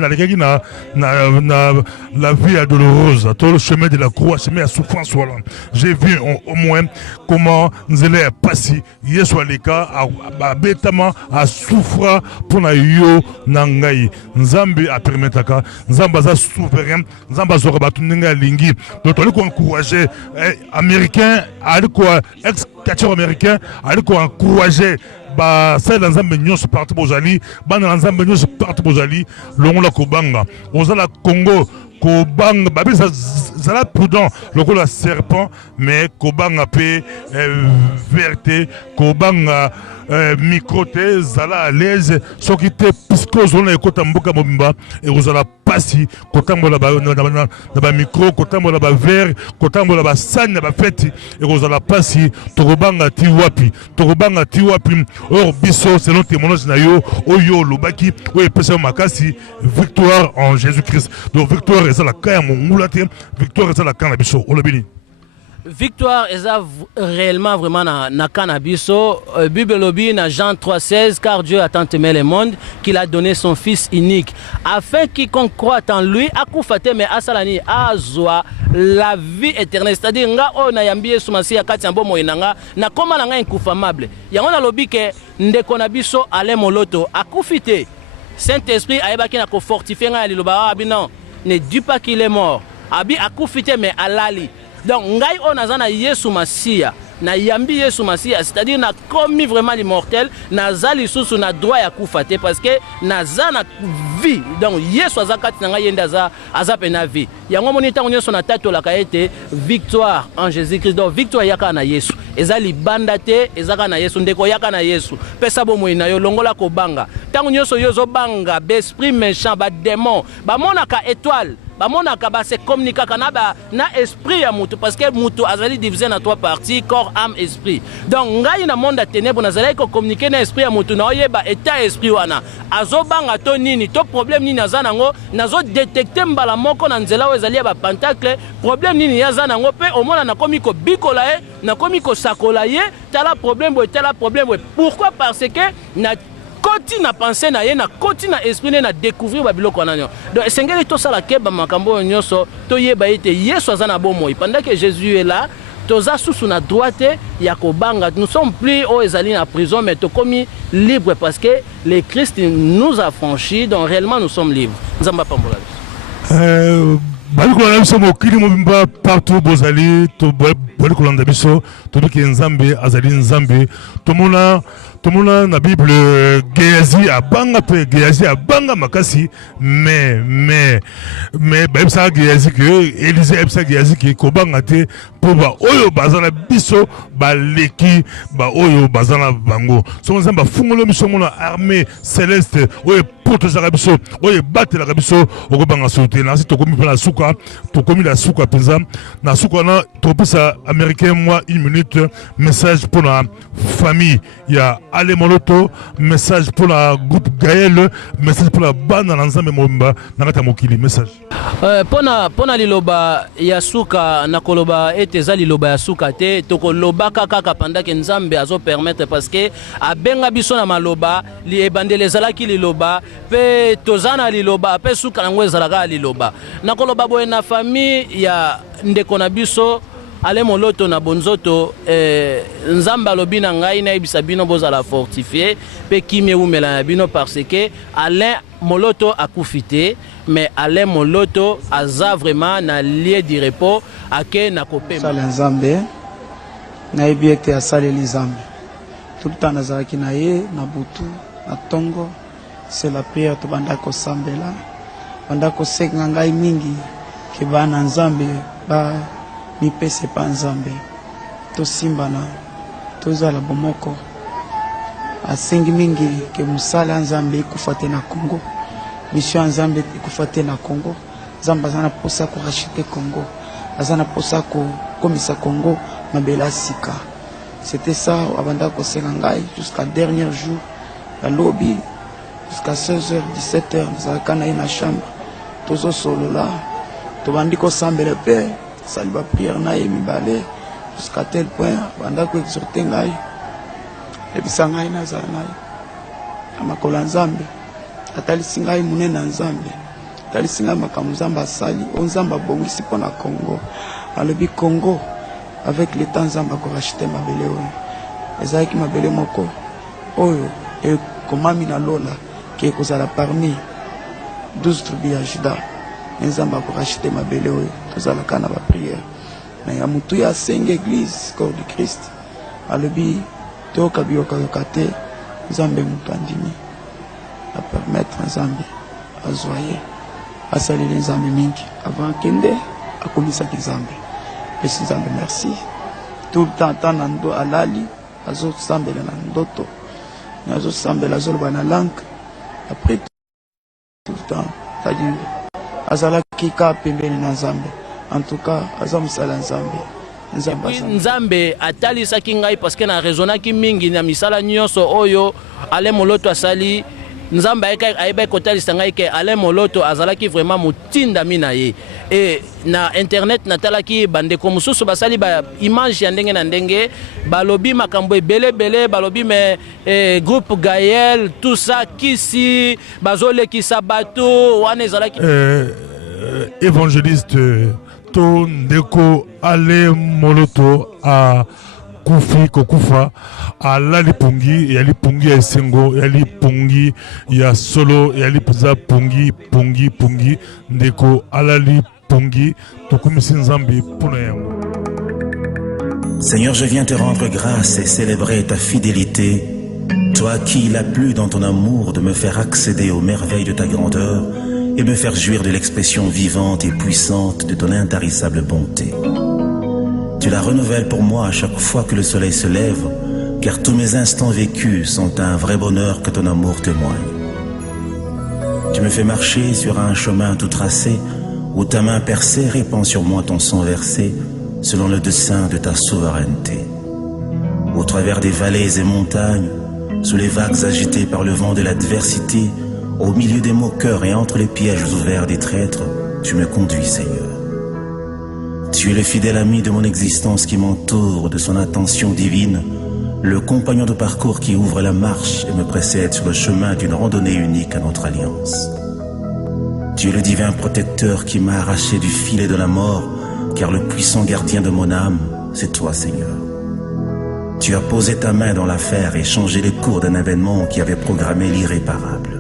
n'a la vie à douloureuse, tout le chemin de la croix, chemin à souffrance, voilà. J'ai vu au moins comment nous allons passer, hier soit les cas, à bêtement, à souffrir pour la yo nangai. Nzambe a permis taka, Nzamba za souverain, Nzamba zora batunenga lingi. Donc on a encouragé américain, ex-catcheur américain, on a encouragé. Ba ça dans un mignon se parti bozali ba dans un mignon se parti bozali longola kobanga ozala Congo kobanga babi ça la prudent lokola serpent mais kobanga pe verte kobanga microté zala à l'aise ce qui était puisque zone ekota mboka mobimba et ozala pasi kotambola ba micro kotambola ba verre kotambola ba sanya ba feti et ozala pasi tokobanga tiwapi or biso selon témoignage na yo oyo lobaki oyo pesa makasi victoire en Jésus-Christ. Donc victoire est la kaya mongula te victoire est la kana biso olobini. Victoire est réellement vraiment na cannabiso. Bible lobby na Jean 3,16, car Dieu a tant aimé le monde qu'il a donné son Fils unique, afin quiconque croit en lui akufate me asalani azwa la vie éternelle. C'est-à-dire nga o na yambi Yesu Masiya kati ya bomo inanga na koma na nga incoufamable. Yango na lobby ke ndeko na biso ale moloto akufite. Saint-Esprit ayebaki na ko fortifier nga liloba abi non, ne dis pas qu'il est mort. Abi akufite me alali. Donc ngai on azana Yesu Masiya na yambi Yesu Masiya, c'est-à-dire na commis vraiment l'immortel na zali susu na droit ya kufate parce que na zana vie. Donc Yesu azakati na ngai yenda za pena vie. Yango monita onyoso na tato la kaete victoire en Jésus-Christ. Donc victoire yaka na Yesu. Ezali bandate ezaka na Yesu ndeko yaka na Yesu. Pesa bo moina yo longola ko banga. Tango nyoso yozo banga b'esprit méchant ba démon ba monaka étoile. Bamonaka ba se communiquer na esprit ya mutu parce que mutu azali divisé na trois parties, corps, âme, esprit. Donc ngai na monde ténèbres nazali ko communiquer na esprit ya mutu na oyeba état esprit wana azobanga to nini to problème nini azanango nazo détecter mbala moko na nzela ezali ba pentacle problème nini yazanango pe omona na komi ko bikola e na komi ko sakola ye tala problème pourquoi parce que na koti na pensée na ye na koti na esprit na découvrir babiloko na nyo. Donc sengeli to sala keba makambo nyoso to yeba ete Yesu azana bomoi pendant que Jésus est là toza susu na droite ya kobanga. Nous sommes plus au ezali na prison mais to komi libre parce que le Christ nous a franchi, donc réellement nous sommes libres. Nzamba pambola bali kolanda biso mokili mobimba partout bozali to bali kolanda biso to biki nzambe azali nzambe tomona na Bible Géasi abanga makasi mais baebisa Géasi que Élisée ebisa Géasi que kobanga te po ba oyo bazana biso baleki ba oyo bazana bango so nzamba fungolo biso mona armée céleste oyo poto za biso oyo batela biso okobanga sauter na tokomi pela suka tokomi la suka penza na suka na topisa américain moi 1 minute message pour la famille ya Ale Moloto, message pour la groupe Gaël, message pour la bande dans l'ensemble Momba, Nagata Mokili, message. Pona liloba yasuka na koloba eteza liloba yasuka te toko loba kaka pendant que nzambe azo permettre parce que abenga biso na maloba li ebandele zalaki liloba pe tozana liloba pe suka nango ezalaka liloba na koloba boye na famille ya ndeko na biso Ale Moloto na bonzoto nzamba lobi na ngai na ebisa bino bozala fortifié pe kimie umela bino parce que Alain Moloto a kufité mais Alain Moloto aza vraiment na lieu de repos ake na kopema sala nzambe na ebiekte ya sala nzambe tout le temps nazalaki na ye na butu na tongo c'est la prière to banda ko sambela banda ko senga ngai mingi ke bana nzambe ba mi pese pa nzambe to simbana to zala bomoko asengi mingi ke musala nzambe ikufate na Congo mission nzambe ikufate na Congo nzamba zana posa ko rachiter Congo azana posa ko komisa Congo mabela sika. C'était ça abanda ko senga ngai jusqu'à dernier jour la lobby jusqu'à 16h 17h nous kana ina chambre tozo solo là to bandiko sambele pe saliba prière na yemi balé jusqu'à tel point banda ko exhorter ngai et puis sangai na zanai amakola nzambe atali singai munena nzambe atali singai makamuzamba sali onzamba bongisi pona Congo alobi Congo avec le temps nzamba ko racheter mabele oyo ezaki mabele moko oyo e komami na lola qui kozala parmi 12 tribus ya Juda nzamba ko racheter mabele oyo tozala kana ba prière na ya mutu ya senge église corps du Christ alobi toka bioka yokate nzambe mutu andimi a permettre nzambe azoye asalele nzambe mingi avant kende akomisa nzambe pesi nzambe merci tout le temps tanando alali azo sambela na ndoto nazo sambela zoloba na langue après tout le temps c'est-à-dire azala kika pembeni na nzambe en tout cas azamusala nzambe atalisaki ngai parce que na raisonnaki mingi na misala nyonso oyo Ale Moloto asali nzambe ayeba kotalisa ngai ke Alain Moloto azalaki vraiment mutinda mina ye et na internet natalaki bandeko mosusu basali ba image ya ndenge na ndenge balobi makambo ebele balobi me groupe Gaël tout ça kisi bazolekisa bato wana ezalaki évangéliste to ndeko Alain Moloto a kufi kokufa alali pungi ya lipungi ya esengo ya lipungi ya solo ya lipuza pungi ndeko alali pungi tokumisi nzambi pona yango. Seigneur, je viens te rendre grâce et célébrer ta fidélité, toi qui il a plu dans ton amour de me faire accéder aux merveilles de ta grandeur et me faire jouir de l'expression vivante et puissante de ton intarissable bonté. Tu la renouvelles pour moi à chaque fois que le soleil se lève, car tous mes instants vécus sont un vrai bonheur que ton amour témoigne. Tu me fais marcher sur un chemin tout tracé, où ta main percée répand sur moi ton sang versé, selon le dessein de ta souveraineté. Au travers des vallées et montagnes, sous les vagues agitées par le vent de l'adversité, au milieu des moqueurs et entre les pièges ouverts des traîtres, tu me conduis, Seigneur. Tu es le fidèle ami de mon existence qui m'entoure de son attention divine, le compagnon de parcours qui ouvre la marche et me précède sur le chemin d'une randonnée unique à notre alliance. Tu es le divin protecteur qui m'a arraché du filet de la mort, car le puissant gardien de mon âme, c'est toi, Seigneur. Tu as posé ta main dans l'affaire et changé les cours d'un événement qui avait programmé l'irréparable.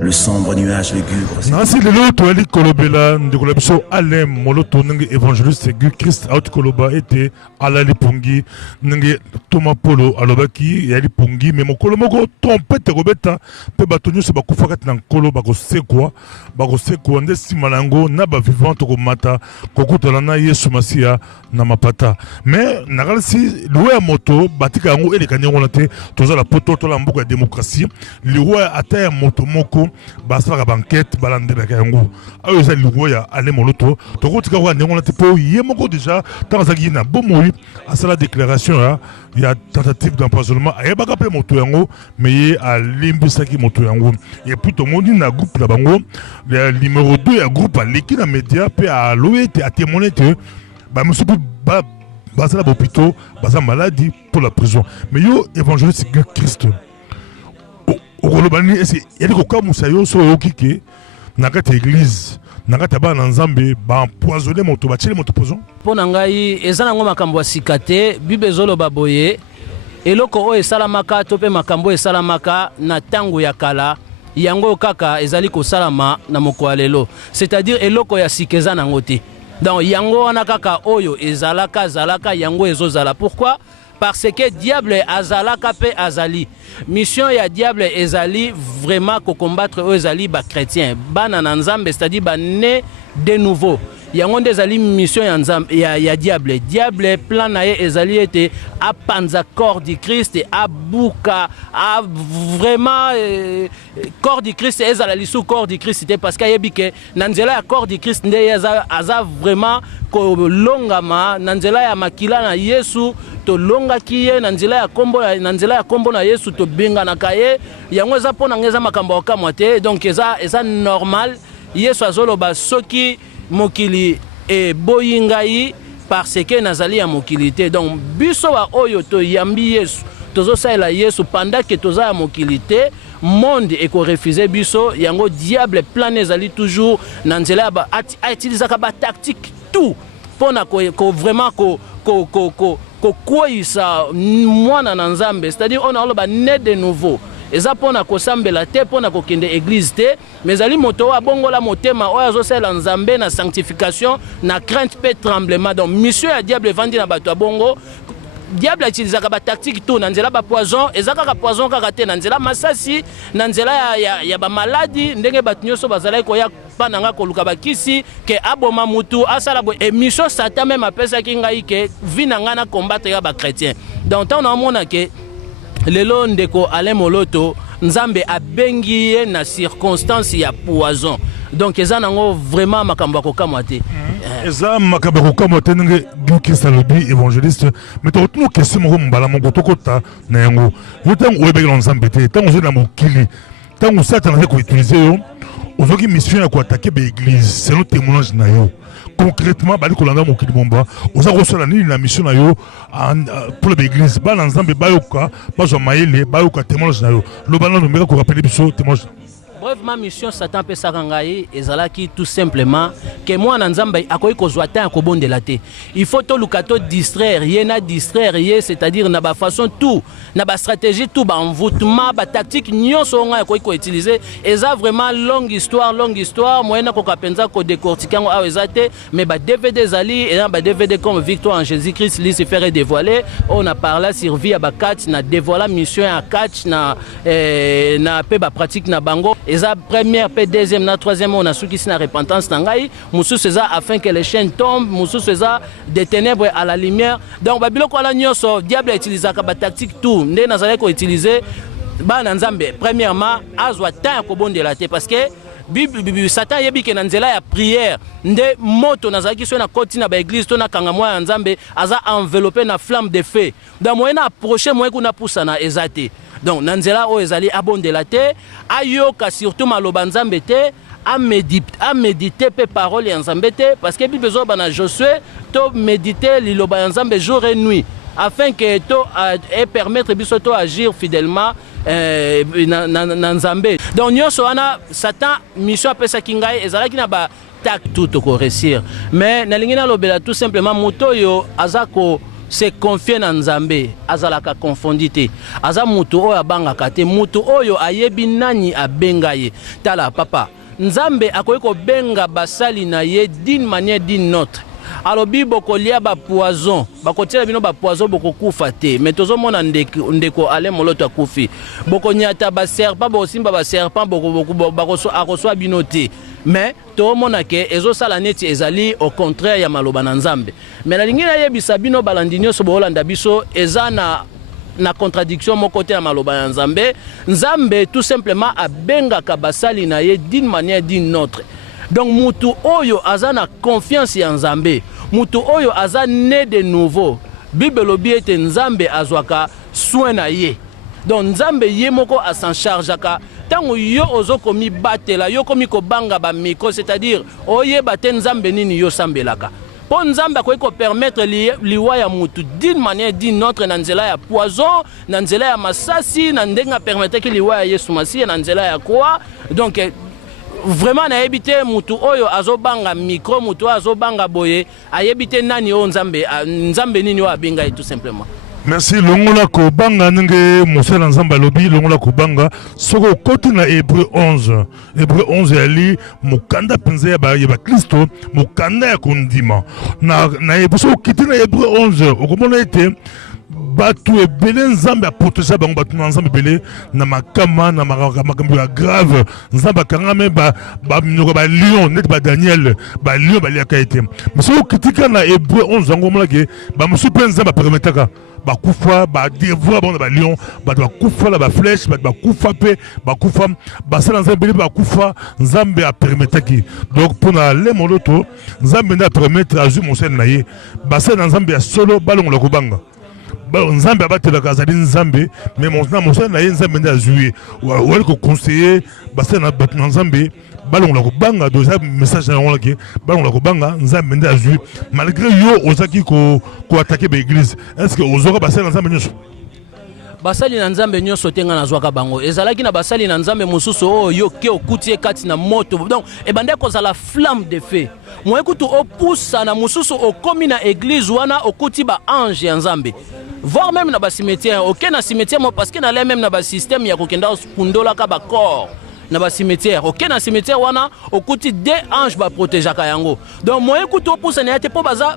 Le sombre nuage lugubre. Nasi lelo to ali kolobela ndikola biso Alain Moloto nenge évangéliste gu Christ out koloba ete alali pungi nenge Thomas Polo alobaki yali pungi mais mokolo moko trompette kobeta pe batonyo se bakufa kati na nkolo bakosekwa nde nsima nango na bavivante komata kokutana na Yesu Masiya na mapata mais nakalisi liwa ya moto batika yango eleka niongo te tozala poto tola mboka ya démocratie liwa ata ya moto moko basaka banquette balandelaka yango ayo eza liwa ya Alain Moloto tokotika kwa niongo te po ye moko déjà tanzaki na bomoi asala déclaration ya tentative d'empoisonnement ayebaka pe moto yango mais ye alimbisaki moto yango et puis tomoni na groupe na bango le numéro 2 ya groupe aleki na média pe aloye te a témoigné te ba musubu ba basala bopito basa maladie pour la prison mais yo évangéliste gu Christ okolobani esi yali kokamusa yo so oyokike na kati ya église na kati ya bana nzambe baempoisonne moto batiele moto poison mpo na ngai eza nango makambo ya sika te bible ezoloba boye eloko oyo esalamaka to mpe makambo esalamaka na ntango ya kala yango kaka ezali kosalama na mokolo ya lelo c'est-à-dire eloko ya sika eza nango te donc yango wana kaka oyo ezalaka yango ezozala pourquoi parce que diable azalaka pe azali mission ya diable ezali vraiment ko combattre eux ezali ba chrétien bana na nzambe c'est-à-dire ba né de nouveau yango nde ezali mission ya nzambe ya diable plan na ye ezali ete apanza corps du Christ et abuka a vraiment corps du Christ ezala lisu corps du Christ te parce que yebike na nzela ya corps du Christ nde aza vraiment ko longama na nzela ya makila na Yesu to longa kiye na nzela ya kombo na Yesu to benga na kaye yango eza pona ngeza makambo akamwa te donc eza normal Yesu azoloba soki mokili e boyingai parce que nazali ya mokili te donc biso ba oyo to yambi Yesu tozo saela Yesu pendant que toza ya mokili te monde e ko refuser biso yango diable plan ezali toujours na nzela ba utilisaka ba tactique tout pona ko vraiment ko koisa mwana na nzambe c'est-à-dire on a oloba né de nouveau eza pona kosambela te pona kokende église te mais ali moto abongola motema oyo azosala nzambe na sanctification na crainte pe tremblement donc mission ya diable vandi na bato abongo diable utilisaka ba tactique tout na nzela ba poison ezaka ka poison kaka te na nzela masasi na nzela ya ba maladie ndenge bato nyoso bazala ko ya pananga koluka bakisi ke aboma mutu asala bo émission satan même apesa ki ngai ke vina ngana combattre ya ba chrétien donc on a mona ke lelo ndeko Alain Moloto nzambe abengi ye na circonstance ya poison donc eza nango vraiment makambo kokamwa te eza makambo kokamwa te nge Christ alobi évangéliste mais to tunu question moko mbala moko tokota na yango yo tango oyebeki na nzambe te tango ozali na mokili tant que ça, tu as utilisé, aujourd'hui, mission à attaquer l'église, c'est le témoignage na yo. Concrètement, bali kolanda mokili bomba, oza reçoit la mission na yo pour l'église. Ba l'ensemble bayoka, ba zo maïle, bayoka témoignage na yo. Le ballon de mega ko rappeler biso témoignage. Bref, ma mission Satan peut s'arranger et zalaki tout simplement que moi nanzamba akoyi kozwa ta ko bondela te. Il faut to lukato distraire, yena distraire, c'est-à-dire na ba façon tout, na ba stratégie tout, ba envoûtement, ba tactique nyonso nga akoyi ko utiliser et ça vraiment longue histoire, moyena ko kapenza ko décortiquer ngo awezate, mais ba DVD zali et ba DVD comme Victoire en Jésus-Christ Lucifer est dévoilé, on a parlé sur vie à ba 4 na dévoiler mission à 4 na pe ba pratique na bango. Et ça, première, deuxième, la troisième, on a ceux qui sont en repentance, Moussou c'est ça afin que les chaînes tombent, Moussou c'est ça des ténèbres à la lumière. Donc, Babylon, quand le diable a utilisé la tactique, tout, nous avons utilisé, premièrement, azwa temps ko bon de la tête parce que Satan yebi ke nanzela ya prière nde moto nazaki so na koti na ba église to na kanga moya nzambe aza enveloppé na flamme de feu. Donc moyena approcher moyen kuna poussa na ezate. Donc nanzela o ezali abondela te ayoka surtout maloba nzambe te a méditer pe parole ya nzambe te parce que Bible zo bana Josué to méditer liloba ya nzambe jour et nuit afin que to et permettre biso to agir fidèlement na nzambe. Donc nyonso wana Satan mission pesa kingai ezalaki na ba tak tout ko réussir mais na lingina lobela tout simplement moto yo azako se confier na nzambe azalaka confondité aza mutu oyo abangaka te mutu oyo ayebi nani abenga ye tala papa nzambe akoki kobenga basali na ye d'une manière d'une autre. Alors bibo kolia ba poison bakotiela bino ba poison boko kufa te mais tozomona ndeko ale moloto akufi boko nyata ba serpent ba osimba ba serpent boko bakoso akoswa bino te mais tozomona ke ezosala neti ezali au contraire ya maloba na nzambe mais na lingina yebisa bino balandinyo so bolanda biso ezana na contradiction mon côté à maloba ya nzambe nzambe tout simplement abenga kabasali na ye d'une manière d'une autre. Donc mutu oyo aza na confiance ya nzambe mutu oyo aza né de nouveau Bible lobi ete nzambe azwaka soin na ye. Donc nzambe ye moko a s'en chargeaka tango yo ozoko mi batela yo komi ko banga ba miko c'est-à-dire oye bate nzambe nini yo sambelaka po nzambe ko permettre liwa ya mutu d'une manière d'une autre na nzela ya poison na nzela ya masasi na ndenga permettre que liwa ya Yesu Masiya na nzela ya quoi. Donc vraiment na yebite mutu oyo azobanga micro mutu azobanga boye ayebite nani o nzambe nini o abinga tout simplement. Merci longola ko banga nge musala nzamba lobi longola ko banga soko koti na Hébreu 11 ali mukanda penze ya ba Kristo mukanda ya kondima na ebuso kiti na Hébreu 11 okomona ete batu ebele nzambe a protéger bango batu na nzambe ebele na makama na makambo ya grave nzambe akanga me ba minoko ba lion net ba Daniel ba lion ba liaka ete mais so kritika na Hébreu 11 ngo molake ba musu pe nzambe permetaka ba kufa ba dévorer bon ba lion ba kufa la ba flèche ba kufa pe ba kufa ba sala nzambe ebele ba kufa nzambe a permetaki. Donc pour na le moloto nzambe na permettre azu mosel na ye ba sala nzambe ya solo balongo la kubanga nzambe abatelaka azali nzambe mais mosala na ye nzambe nde azwi wali koconseiller basala na nzambe balongola kobanga doza message na yango lake balongola kobanga nzambe nde azwi malgré yo ozaki koattake baeglise. Est ce que ozoka basala na nzambe nyonso basali na nzambe nyonso tenga nazwaka bango ezalaki na basali na nzambe mosusu oyo ke okuti kati na moto donc ebande kozala flamme de feu moye kutu opusa na mosusu okomi na église wana okuti ba ange ya nzambe voire même na ba cimetière ok na cimetière mo parce que na le même na ba système ya kokenda kundola ka ba corps na ba cimetière ok na cimetière wana okuti des anges ba protéger ka yango donc moye kutu opusa na te po baza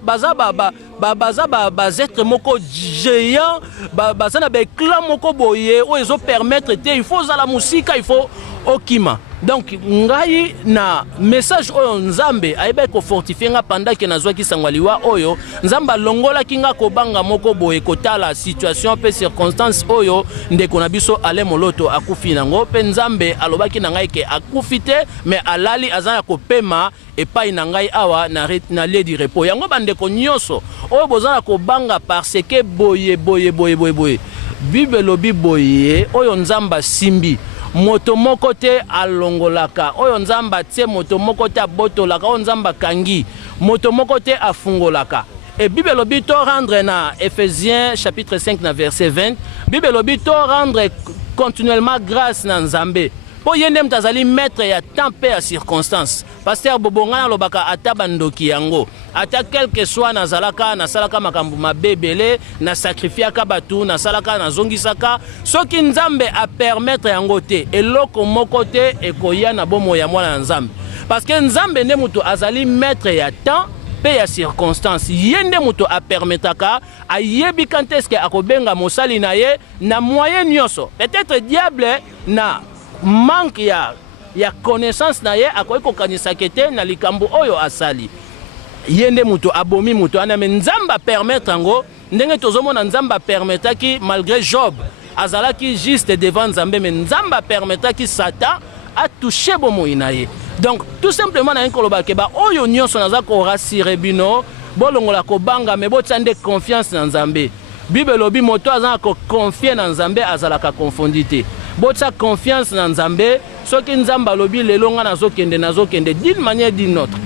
être moko géant baza na ba clan moko boye o ezo permettre te il faut la musique il faut okima. Donc ngai na message oyo nzambe ayeba ko fortifier nga pendant que nazwa ki sangwaliwa oyo nzamba longola kinga ko banga moko boye kotala situation pe circonstance oyo ndeko na biso ale moloto akufi nango pe nzambe alobaki na ngai ke akufite mais alali azana ko pema epai na ngai awa na ledi repos yango bandeko nyonso oyo bozana ko banga parce que boye Bible lobi boye oyo nzamba simbi moto moko te alongolaka oyo nzamba tie moto moko te abotolaka oyo nzamba kangi moto moko te afungolaka. Et Bible lobi to rendre na Ephésiens chapitre 5 na verset 20 Bible lobi to rendre continuellement grâce na Nzambe po yende mtazali maître ya temps pe ya circonstance. Pasteur Bobonga lobaka ata bandoki yango ata quelque soit na zalaka na salaka makambu mabebele na sacrifiaka batu na salaka na zongisaka soki Nzambe a permettre yango te eloko moko te ekoya na bomo ya mwana Nzambe parce que Nzambe ne mutu azali maître ya temps pe ya circonstance yende mutu a permetaka ayebi quand est-ce que akobenga mosali na ye na moyen nyonso peut-être diable na manque ya connaissance na ye akoki kokanisa kete na likambo oyo asali yende mutu abomi mutu ana me Nzamba permettre ngo ndenge tozomona Nzamba permetaki malgré Job azalaki juste devant Nzambe mais Nzamba permetaki Satan a touché bomoi na ye. Donc tout simplement na nkoloba ke ba oyo nyonso naza ko rassurer bino bolongola ko banga me botsande confiance na Nzambe. Bible lobi moto aza ko confier na Nzambe azalaka confondité. Botsa confiance na Nzambe soki Nzamba lobi lelo nga nazokende d'une manière d'une autre.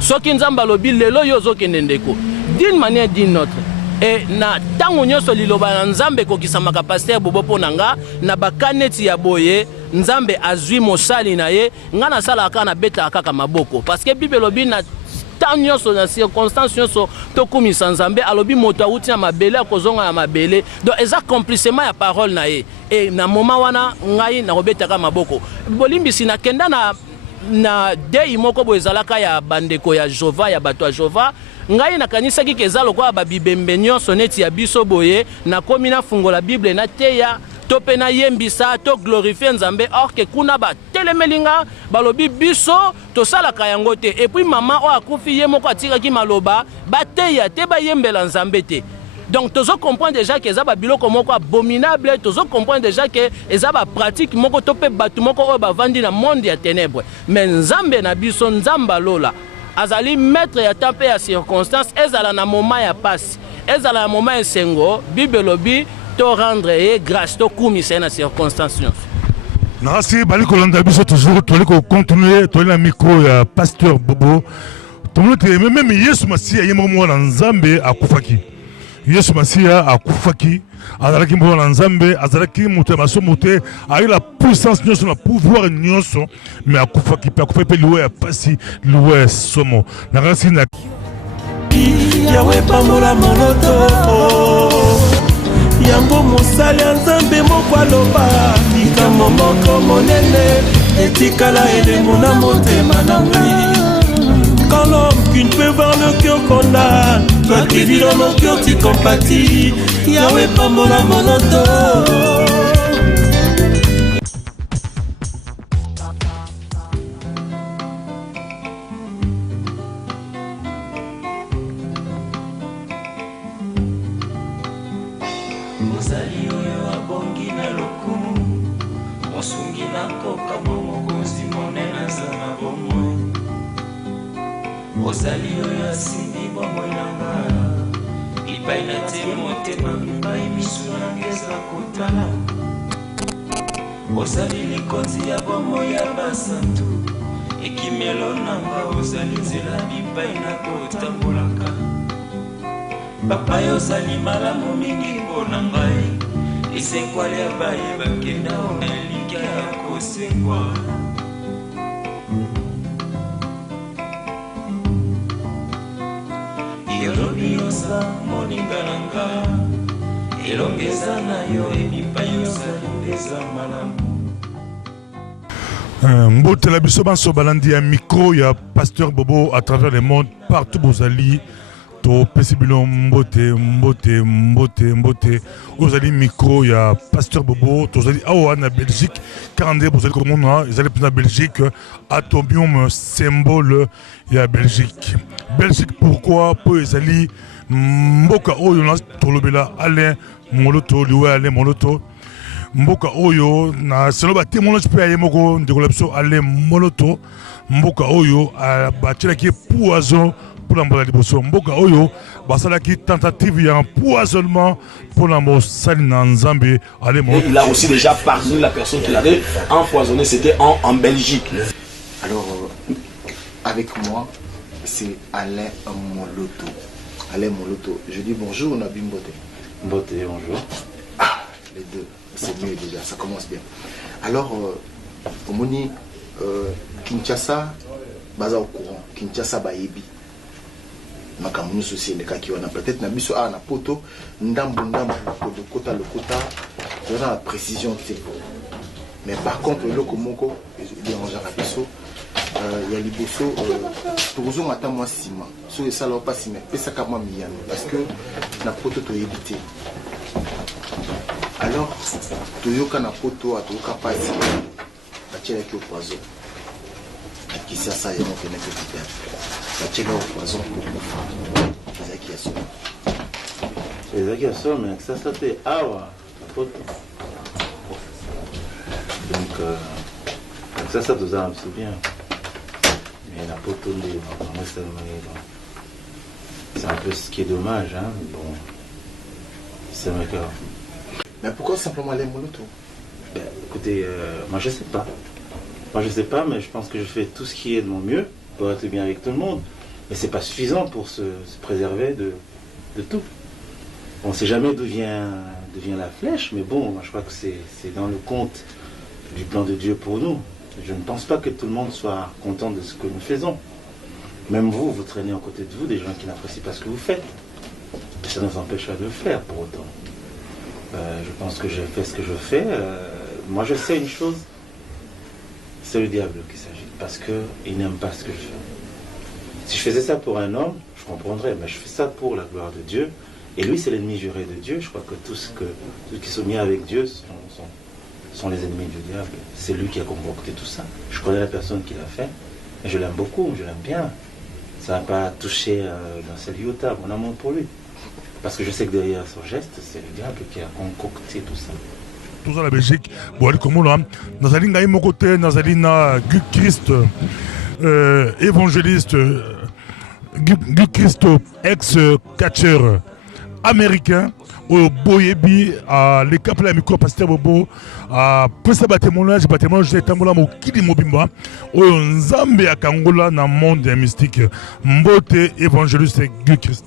Soki Nzamba lobi lelo yo zokende ndeko d'une manière d'une autre. Et na tango nyonso liloba na Nzambe kokisamaka pasteur Bobo ponanga na bakaneti ya boye Nzambe azwi mosali na ye ngana sala aka na beta kaka maboko parce que Bible lobi na tant nyonso na circonstance nyonso tokumisa Nzambe alobi moto awuti na mabele akozonga na mabele donc eza accomplissement ya parole na ye et na moment wana ngai na robeta kaka maboko bolimbisi na kenda na dei moko boezalaka ya bandeko ya Jova ya bato ya Jova ngai nakanisaki keza lokwa babibembe nyonso neti ya biso boye na komi na fungola Bible na teya to pe na yembisa to glorifier Nzambe or que kuna ba telemelinga balobi biso to salaka yango te et puis maman o akufi ye moko atikaki maloba ba teya te ba yembela Nzambe te. Donc tozo comprendre déjà que ezaba biloko moko abominable tozo comprendre déjà que ezaba pratique moko to pe batu moko o ba vandi na monde ya ténèbres mais Nzambe na biso Nzamba lola azali maître ya temps ya circonstance ezala na moment ya passe ezala na moment ya sengo Bible lobi to rendre grâce to kumisa na circonstance nyonso. Merci bali kolanda biso toujours toli ko continuer toli na micro ya pasteur Bobo. Tomote même Yesu Masia yemo mwana Nzambe akufaki. Yesu Masia akufaki azalaki mwana Nzambe azalaki mutu maso mutu a eu la puissance nyonso na pouvoir nyonso mais akufaki pe loué pasi loué somo. Na rasi na Yawe pamola moloto yango mosali ya Nzambe moko aloba likambo moko monene etikala elemo na motema na ngai. Quand l'homme qui ne peut voir le cœur condamne, toi qui vis dans mon cœur tu compatis. Yahweh pamola monoto. Mozali oyo abongi na lokumu mosungi na koka momokonzi monene aza na bomoi. Mozali oyo asimbi bomoi na nga lipai na te motema bipai misu nanga eza kotala. Ozali likonzi ya bomoi ya basantu ekimelo nanga ozali nzela bipai na kotambolaka. Papa yozali malamu mingi mpona ngai esekwali ya baye bakenda ona elinga ya kosekwa. Yolobi yoza moninga na nga elongeza na yo ebipa yozali ndeza malamu. Mbotela biso banso balandi ya micro ya pasteur Bobo à travers le monde partout bozali to pesibilo mbote ozali micro ya pasteur Bobo tozali awa na Belgique kande bozali komona ezali na Belgique atomium symbole ya Belgique. Belgique pourquoi po ezali mboka oyo na tolobela Alain Moloto liwe Alain Moloto mboka oyo na selo ba témoignage pe ayemoko ndeko biso Alain Moloto mboka oyo batilaki poison pour la liboso mboka oyo basalaki tentative ya empoisonnement pour la mosali na Nzambe ale mo. Il a aussi déjà parmi la personne qu'il avait empoisonné, c'était en Belgique. Alors avec moi c'est Alain Moloto. Alain Moloto, je dis bonjour Nabi Mbote. Mbote, bonjour. Ah, les deux, c'est mieux déjà, ça commence bien. Alors au Moni Kinshasa baza au courant, Kinshasa bayebi. Makamunu souci les cas qui on a peut-être na biso na poto ndambo le kota on a la précision mais par contre le komoko dérange à biso il y a liboso toujours matin moi ciment sur ça là pas ciment pesa kama miyano parce que na poto to éviter alors toyoka na poto atoka pas bachela ki au poison qui ça ça y a mon que bachela au poison les acquisitions mais ça c'était awa la photo donc ça nous a un peu bien mais la photo c'est un peu ce qui est dommage hein bon c'est vrai que mais pourquoi simplement les Moloto? Ben, écoutez moi je sais pas mais je pense que je fais tout ce qui est de mon mieux pour être bien avec tout le monde. Mais c'est pas suffisant pour se préserver de tout. On ne sait jamais d'où vient la flèche, mais bon, moi je crois que c'est dans le compte du plan de Dieu pour nous. Je ne pense pas que tout le monde soit content de ce que nous faisons. Même vous traînez à côté de vous des gens qui n'apprécient pas ce que vous faites. Et ça ne nous empêche pas de le faire pour autant. Je pense que j'ai fait ce que je fais. Moi je sais une chose, c'est le diable qui s'agit, parce qu'il n'aime pas ce que je fais. Si je faisais ça pour un homme, je comprendrais, mais je fais ça pour la gloire de Dieu. Et lui, c'est l'ennemi juré de Dieu. Je crois que tous qui sont mis avec Dieu sont les ennemis du diable. C'est lui qui a concocté tout ça. Je connais la personne qui l'a fait, et je l'aime beaucoup, je l'aime bien. Ça n'a pas touché dans ce liota, mon amour pour lui. Parce que je sais que derrière son geste, c'est le diable qui a concocté tout ça. Tout ça la Belgique, bon, comme là, Nazali ngai mokote, Nazali na Guy Christ, évangéliste, Guy Christ, ex-catcheur américain, au Boyebi, à l'écap la micro pasteur Bobo, à Pesa Batémoulage, j'ai tambola mo Kili Mobimba, au Nzambe à Kangola, dans le monde mystique, Mbote, évangéliste, Guy Christ.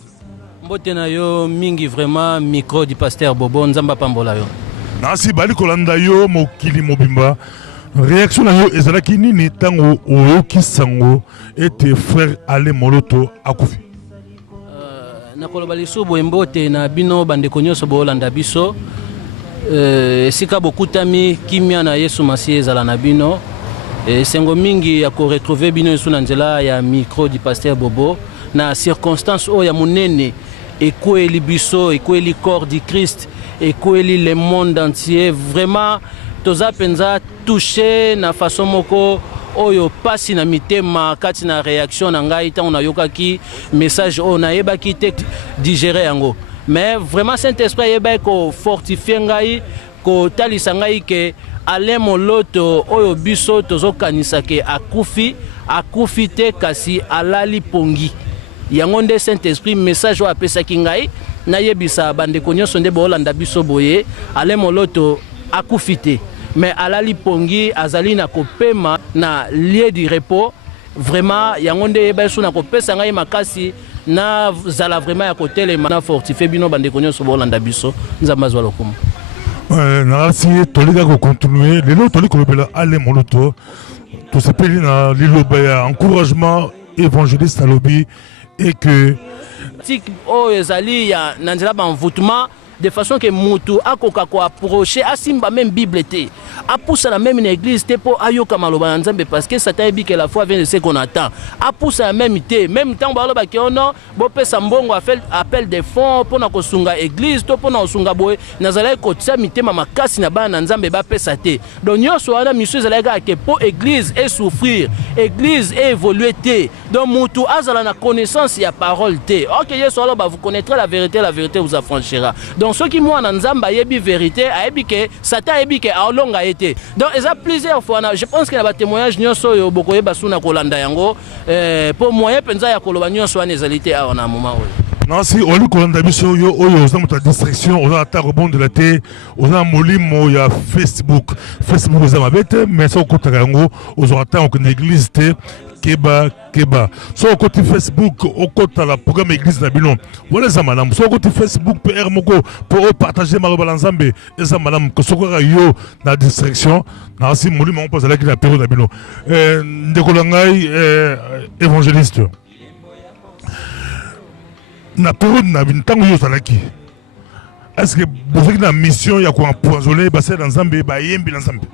Mbote na yo mingi vraiment micro du pasteur Bobo, Nzamba Pambola yo. Nasi bali kolanda yo mokili mobimba réaction na yo ezalaki nini tango oyoki sango ete frère Ale Moloto akufi nakoloba lisubu Mbote na bino bandeko nyonso bolanda biso esika bokutami kimia na Yesu Masiye ezala na bino sengo mingi ya ko retrouver bino yesu na nzela ya micro du pasteur Bobo na circonstance o ya munene ekweli biso ekweli corps du Christ et le monde entier vraiment toza penza touché na façon moko oyo pasi na mitema kati na réaction na ngai ta on ayokaki message on ayebaki te digérer yango mais vraiment Saint-Esprit yeba ko fortifier ngai ko talisa ngai ke Alain Moloto oyo biso tozo kanisa ke akufi te kasi alali pongi yango nde Saint-Esprit message o apesaki ngai na yebisa bandeko nyonso nde bolanda biso boye Alain Moloto akufite mais alali pongi azali na kopema na lieu du repos vraiment yango nde yeba biso na kopesa ngai makasi na zala vraiment ya kotelema na fortifier bino bandeko nyonso bolanda biso Nzamba zwa lokumu nasi tolika ko continuer lelo toli kolobela Alain Moloto to sepeli na liloba ya encouragement évangéliste à lobby et que oh ezali ya nanzela ba envoûtement de façon que mutu akoka ko approcher asimba même Bible te apoussa la même une église te pour ayoka maloba nzambe parce que Satan dit que la foi vient de ce qu'on attend apoussa la même te même temps baloba ke ono bo pesa mbongo appel des fonds pour na kosunga église to pour na kosunga boy nazala ko tsa mitema makasi na bana nzambe ba pesa te donc nyoso wana monsieur zalaga ke pour église et souffrir église et évoluer te donc mutu azala na connaissance ya parole te OK yeso alo ba vous connaîtrez la vérité vous affranchira donc donc ceux qui moi en nzamba yebi vérité ayebi que Satan ayebi que aolonga été donc ils a plusieurs fois je pense que na témoignage nyonso yo bokoye basuna kolanda yango pour moyen penza ya koloba nyonso wana ezalité a na moment non si on lui kolanda biso yo oyo za muta distraction on a ta rebond de la té on a molimo ya Facebook za mabete mais ça ko takango on aura ta en église té keba so côté Facebook au côté la programme église na bino voilà ça madame so côté Facebook PR moko pour partager ma balanzambe et ça madame que so ko yo na distraction na si molimo on pose la ki na période na bino ndekolangai évangéliste na période na bintango yo salaki est-ce que vous avez une mission ya ko empoisonner basé dans Zambie ba yembi dans Zambie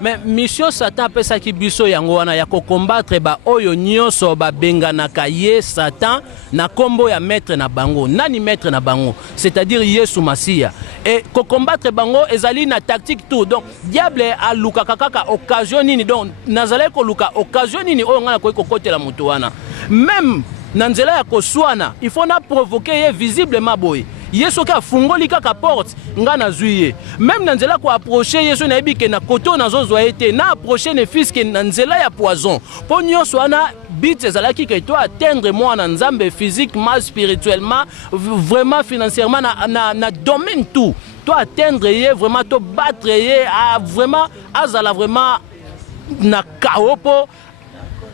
mais mission Satan pesa ki biso yango wana ya ko combattre ba oyo nyonso ba benganaka ye Satan na kombo ya maître na bango nani maître na bango c'est-à-dire Yesu Masia et ko combattre bango ezali na tactique tout donc diable a luka kaka occasion nini donc nazale ko luka occasion nini oyo ngana ko kotela mutu wana même na nzela ya koswana il faut na provoquer ye visiblement boy Yesu ka fungoli kaka porte nga na zuye même na nzela ko approcher Yesu na yebi ke na koto na zozo été na approcher ne fils ke na nzela ya poison po nyonso wana but ezalaki ke toi atteindre moi na nzambe physiquement spirituellement vraiment financièrement na domaine tout toi atteindre ye vraiment to battre ye vraiment azala vraiment na kaopo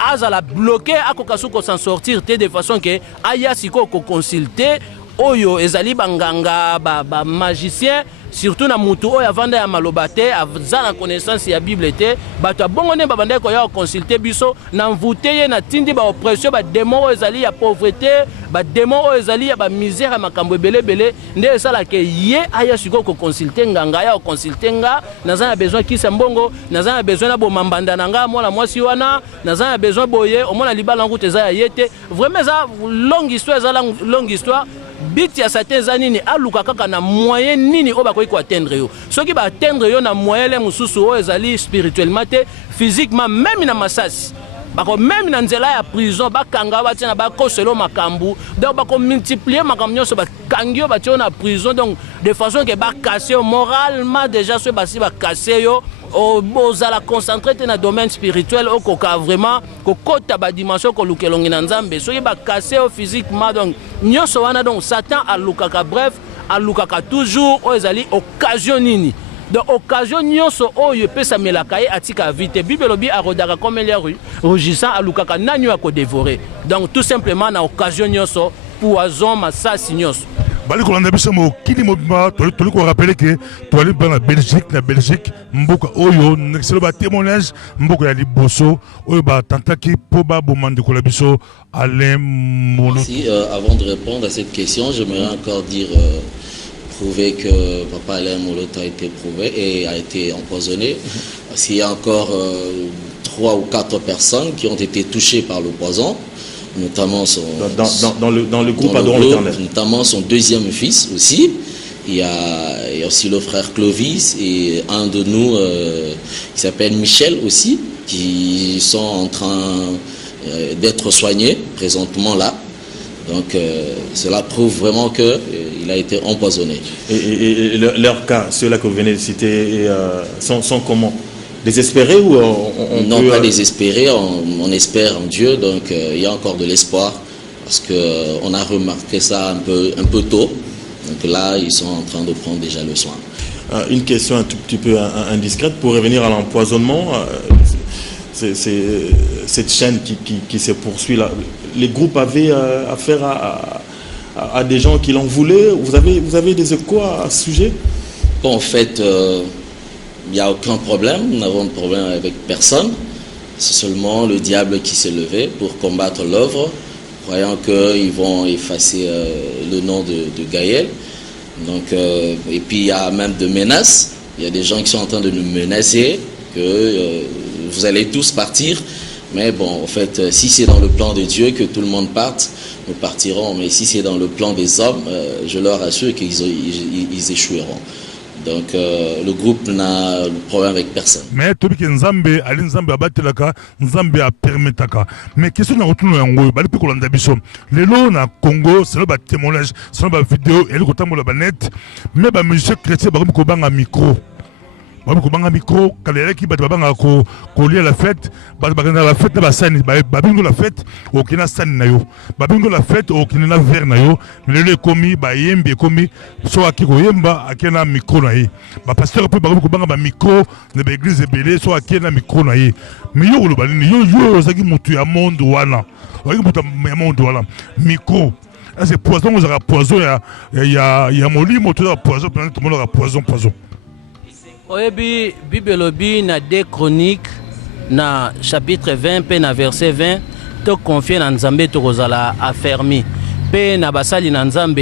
azala bloqué akokasuko s'en sortir de façon que aya siko ko consulter oyo ezali banganga ba magicien surtout na mutu oyo avanda ya malobate azana connaissance ya Bible te bato abongone babanda ko ya consulter biso na mvute ye na tindi ba oppression ba démon ezali ya pauvreté ba démon ezali ya ba misère makambo belebele nde esala ke ye aya siko ko consulter nganga ya consulter nga nazana besoin kisa mbongo nazana besoin na bo mambanda nanga mwana mwasi wana nazana besoin boye omona libala ngutu eza ya yete vraiment ça longue histoire bit ya Satan zanini aluka kaka na moyen nini o bakoki ko atteindre yo soki ba atteindre yo na moyen le mususu o ezali spirituellement te physiquement même na masasi bako même na nzela ya prison bakanga batina bakoselo makambu donc bako multiplier makambu nyonso bakangio batio na prison donc de façon que ba casser moralement déjà ce basi ba casser yo ozala concentré na domaine spirituel okoka vraiment kokota ba dimension ko lukelongi na nzambe soki ba casser physiquement donc nyonso wana donc Satan alukaka bref alukaka toujours o ezali occasion nini de occasion nyonso oyo pesa melaka ye atika vite Bible lobi arodaka comme les rugissant alukaka nanyo ko dévorer donc tout simplement na occasion nyonso poison masasi nyonso bali kolanda biso mo kili mobima toli ko rappeler que toli na Belgique mboka oyo nexelo ba témoignage mboka ya liboso oyo ba tantaki po ba bomande ko la biso Alain Molo. Avant de répondre à cette question, j'aimerais encore dire prouver que papa Alain Moloto a été prouvé et a été empoisonné. S'il y a encore 3 ou 4 personnes qui ont été touchées par le poison, notamment dans le groupe Adorons l'Éternel. Notamment son deuxième fils aussi. Il y a aussi le frère Clovis et un de nous qui s'appelle Michel aussi, qui sont en train d'être soignés présentement là. Donc cela prouve vraiment qu'il a été empoisonné. Et leur cas, ceux-là que vous venez de citer, sont comment? Désespérés ou non, pas désespérés, on espère en Dieu, donc il y a encore de l'espoir parce qu'on a remarqué ça un peu tôt. Donc là, ils sont en train de prendre déjà le soin. Une question un tout petit peu indiscrète pour revenir à l'empoisonnement. Cette chaîne qui se poursuit là. Les groupes avaient affaire à des gens qui l'en voulaient. Vous avez des échos à ce sujet? Bon, en fait, il n'y a aucun problème. Nous n'avons de problème avec personne. C'est seulement le diable qui s'est levé pour combattre l'œuvre, croyant qu'ils vont effacer le nom de Gaël. Donc, et puis il y a même des menaces. Il y a des gens qui sont en train de nous menacer que vous allez tous partir. Mais bon, en fait, si c'est dans le plan de Dieu que tout le monde parte, nous partirons. Mais si c'est dans le plan des hommes, je leur assure qu'ils échoueront. Donc le groupe n'a de problème avec personne. Mais tout que Nzambe, Ali Nzambe abatelaka, Nzambe a permetaka. Mais question na retourne yango, bali pe kolanda biso. Lelo na Congo, c'est le témoignage, c'est le vidéo et le kotambo la net. Mais ba musicien chrétien ba ko banga micro. Ba ko banga micro, kalele ki ba banga ko lier la fête, ba banga la fête na ba sani, ba bingo la fête, o kina sani na yo. Ba bingo la fête o kina na verre na yo. Mais le komi ba yembe komi so akiko yemba akena micro na ye. Ba pasteur pe ba ko banga ba micro na ba église belé so akena micro na ye. Mais yo lo balini yo zaki mutu ya monde wana. Oyi mutu ya monde wana. Micro. C'est poison, vous avez poison, il y a molimo, tout le poison, tout le monde a poison. Oyebi Bibelobi na 2 Chroniques na chapitre 20 pe na verset 20 to confier na Nzambe to kozala affermi pe na basali na Nzambe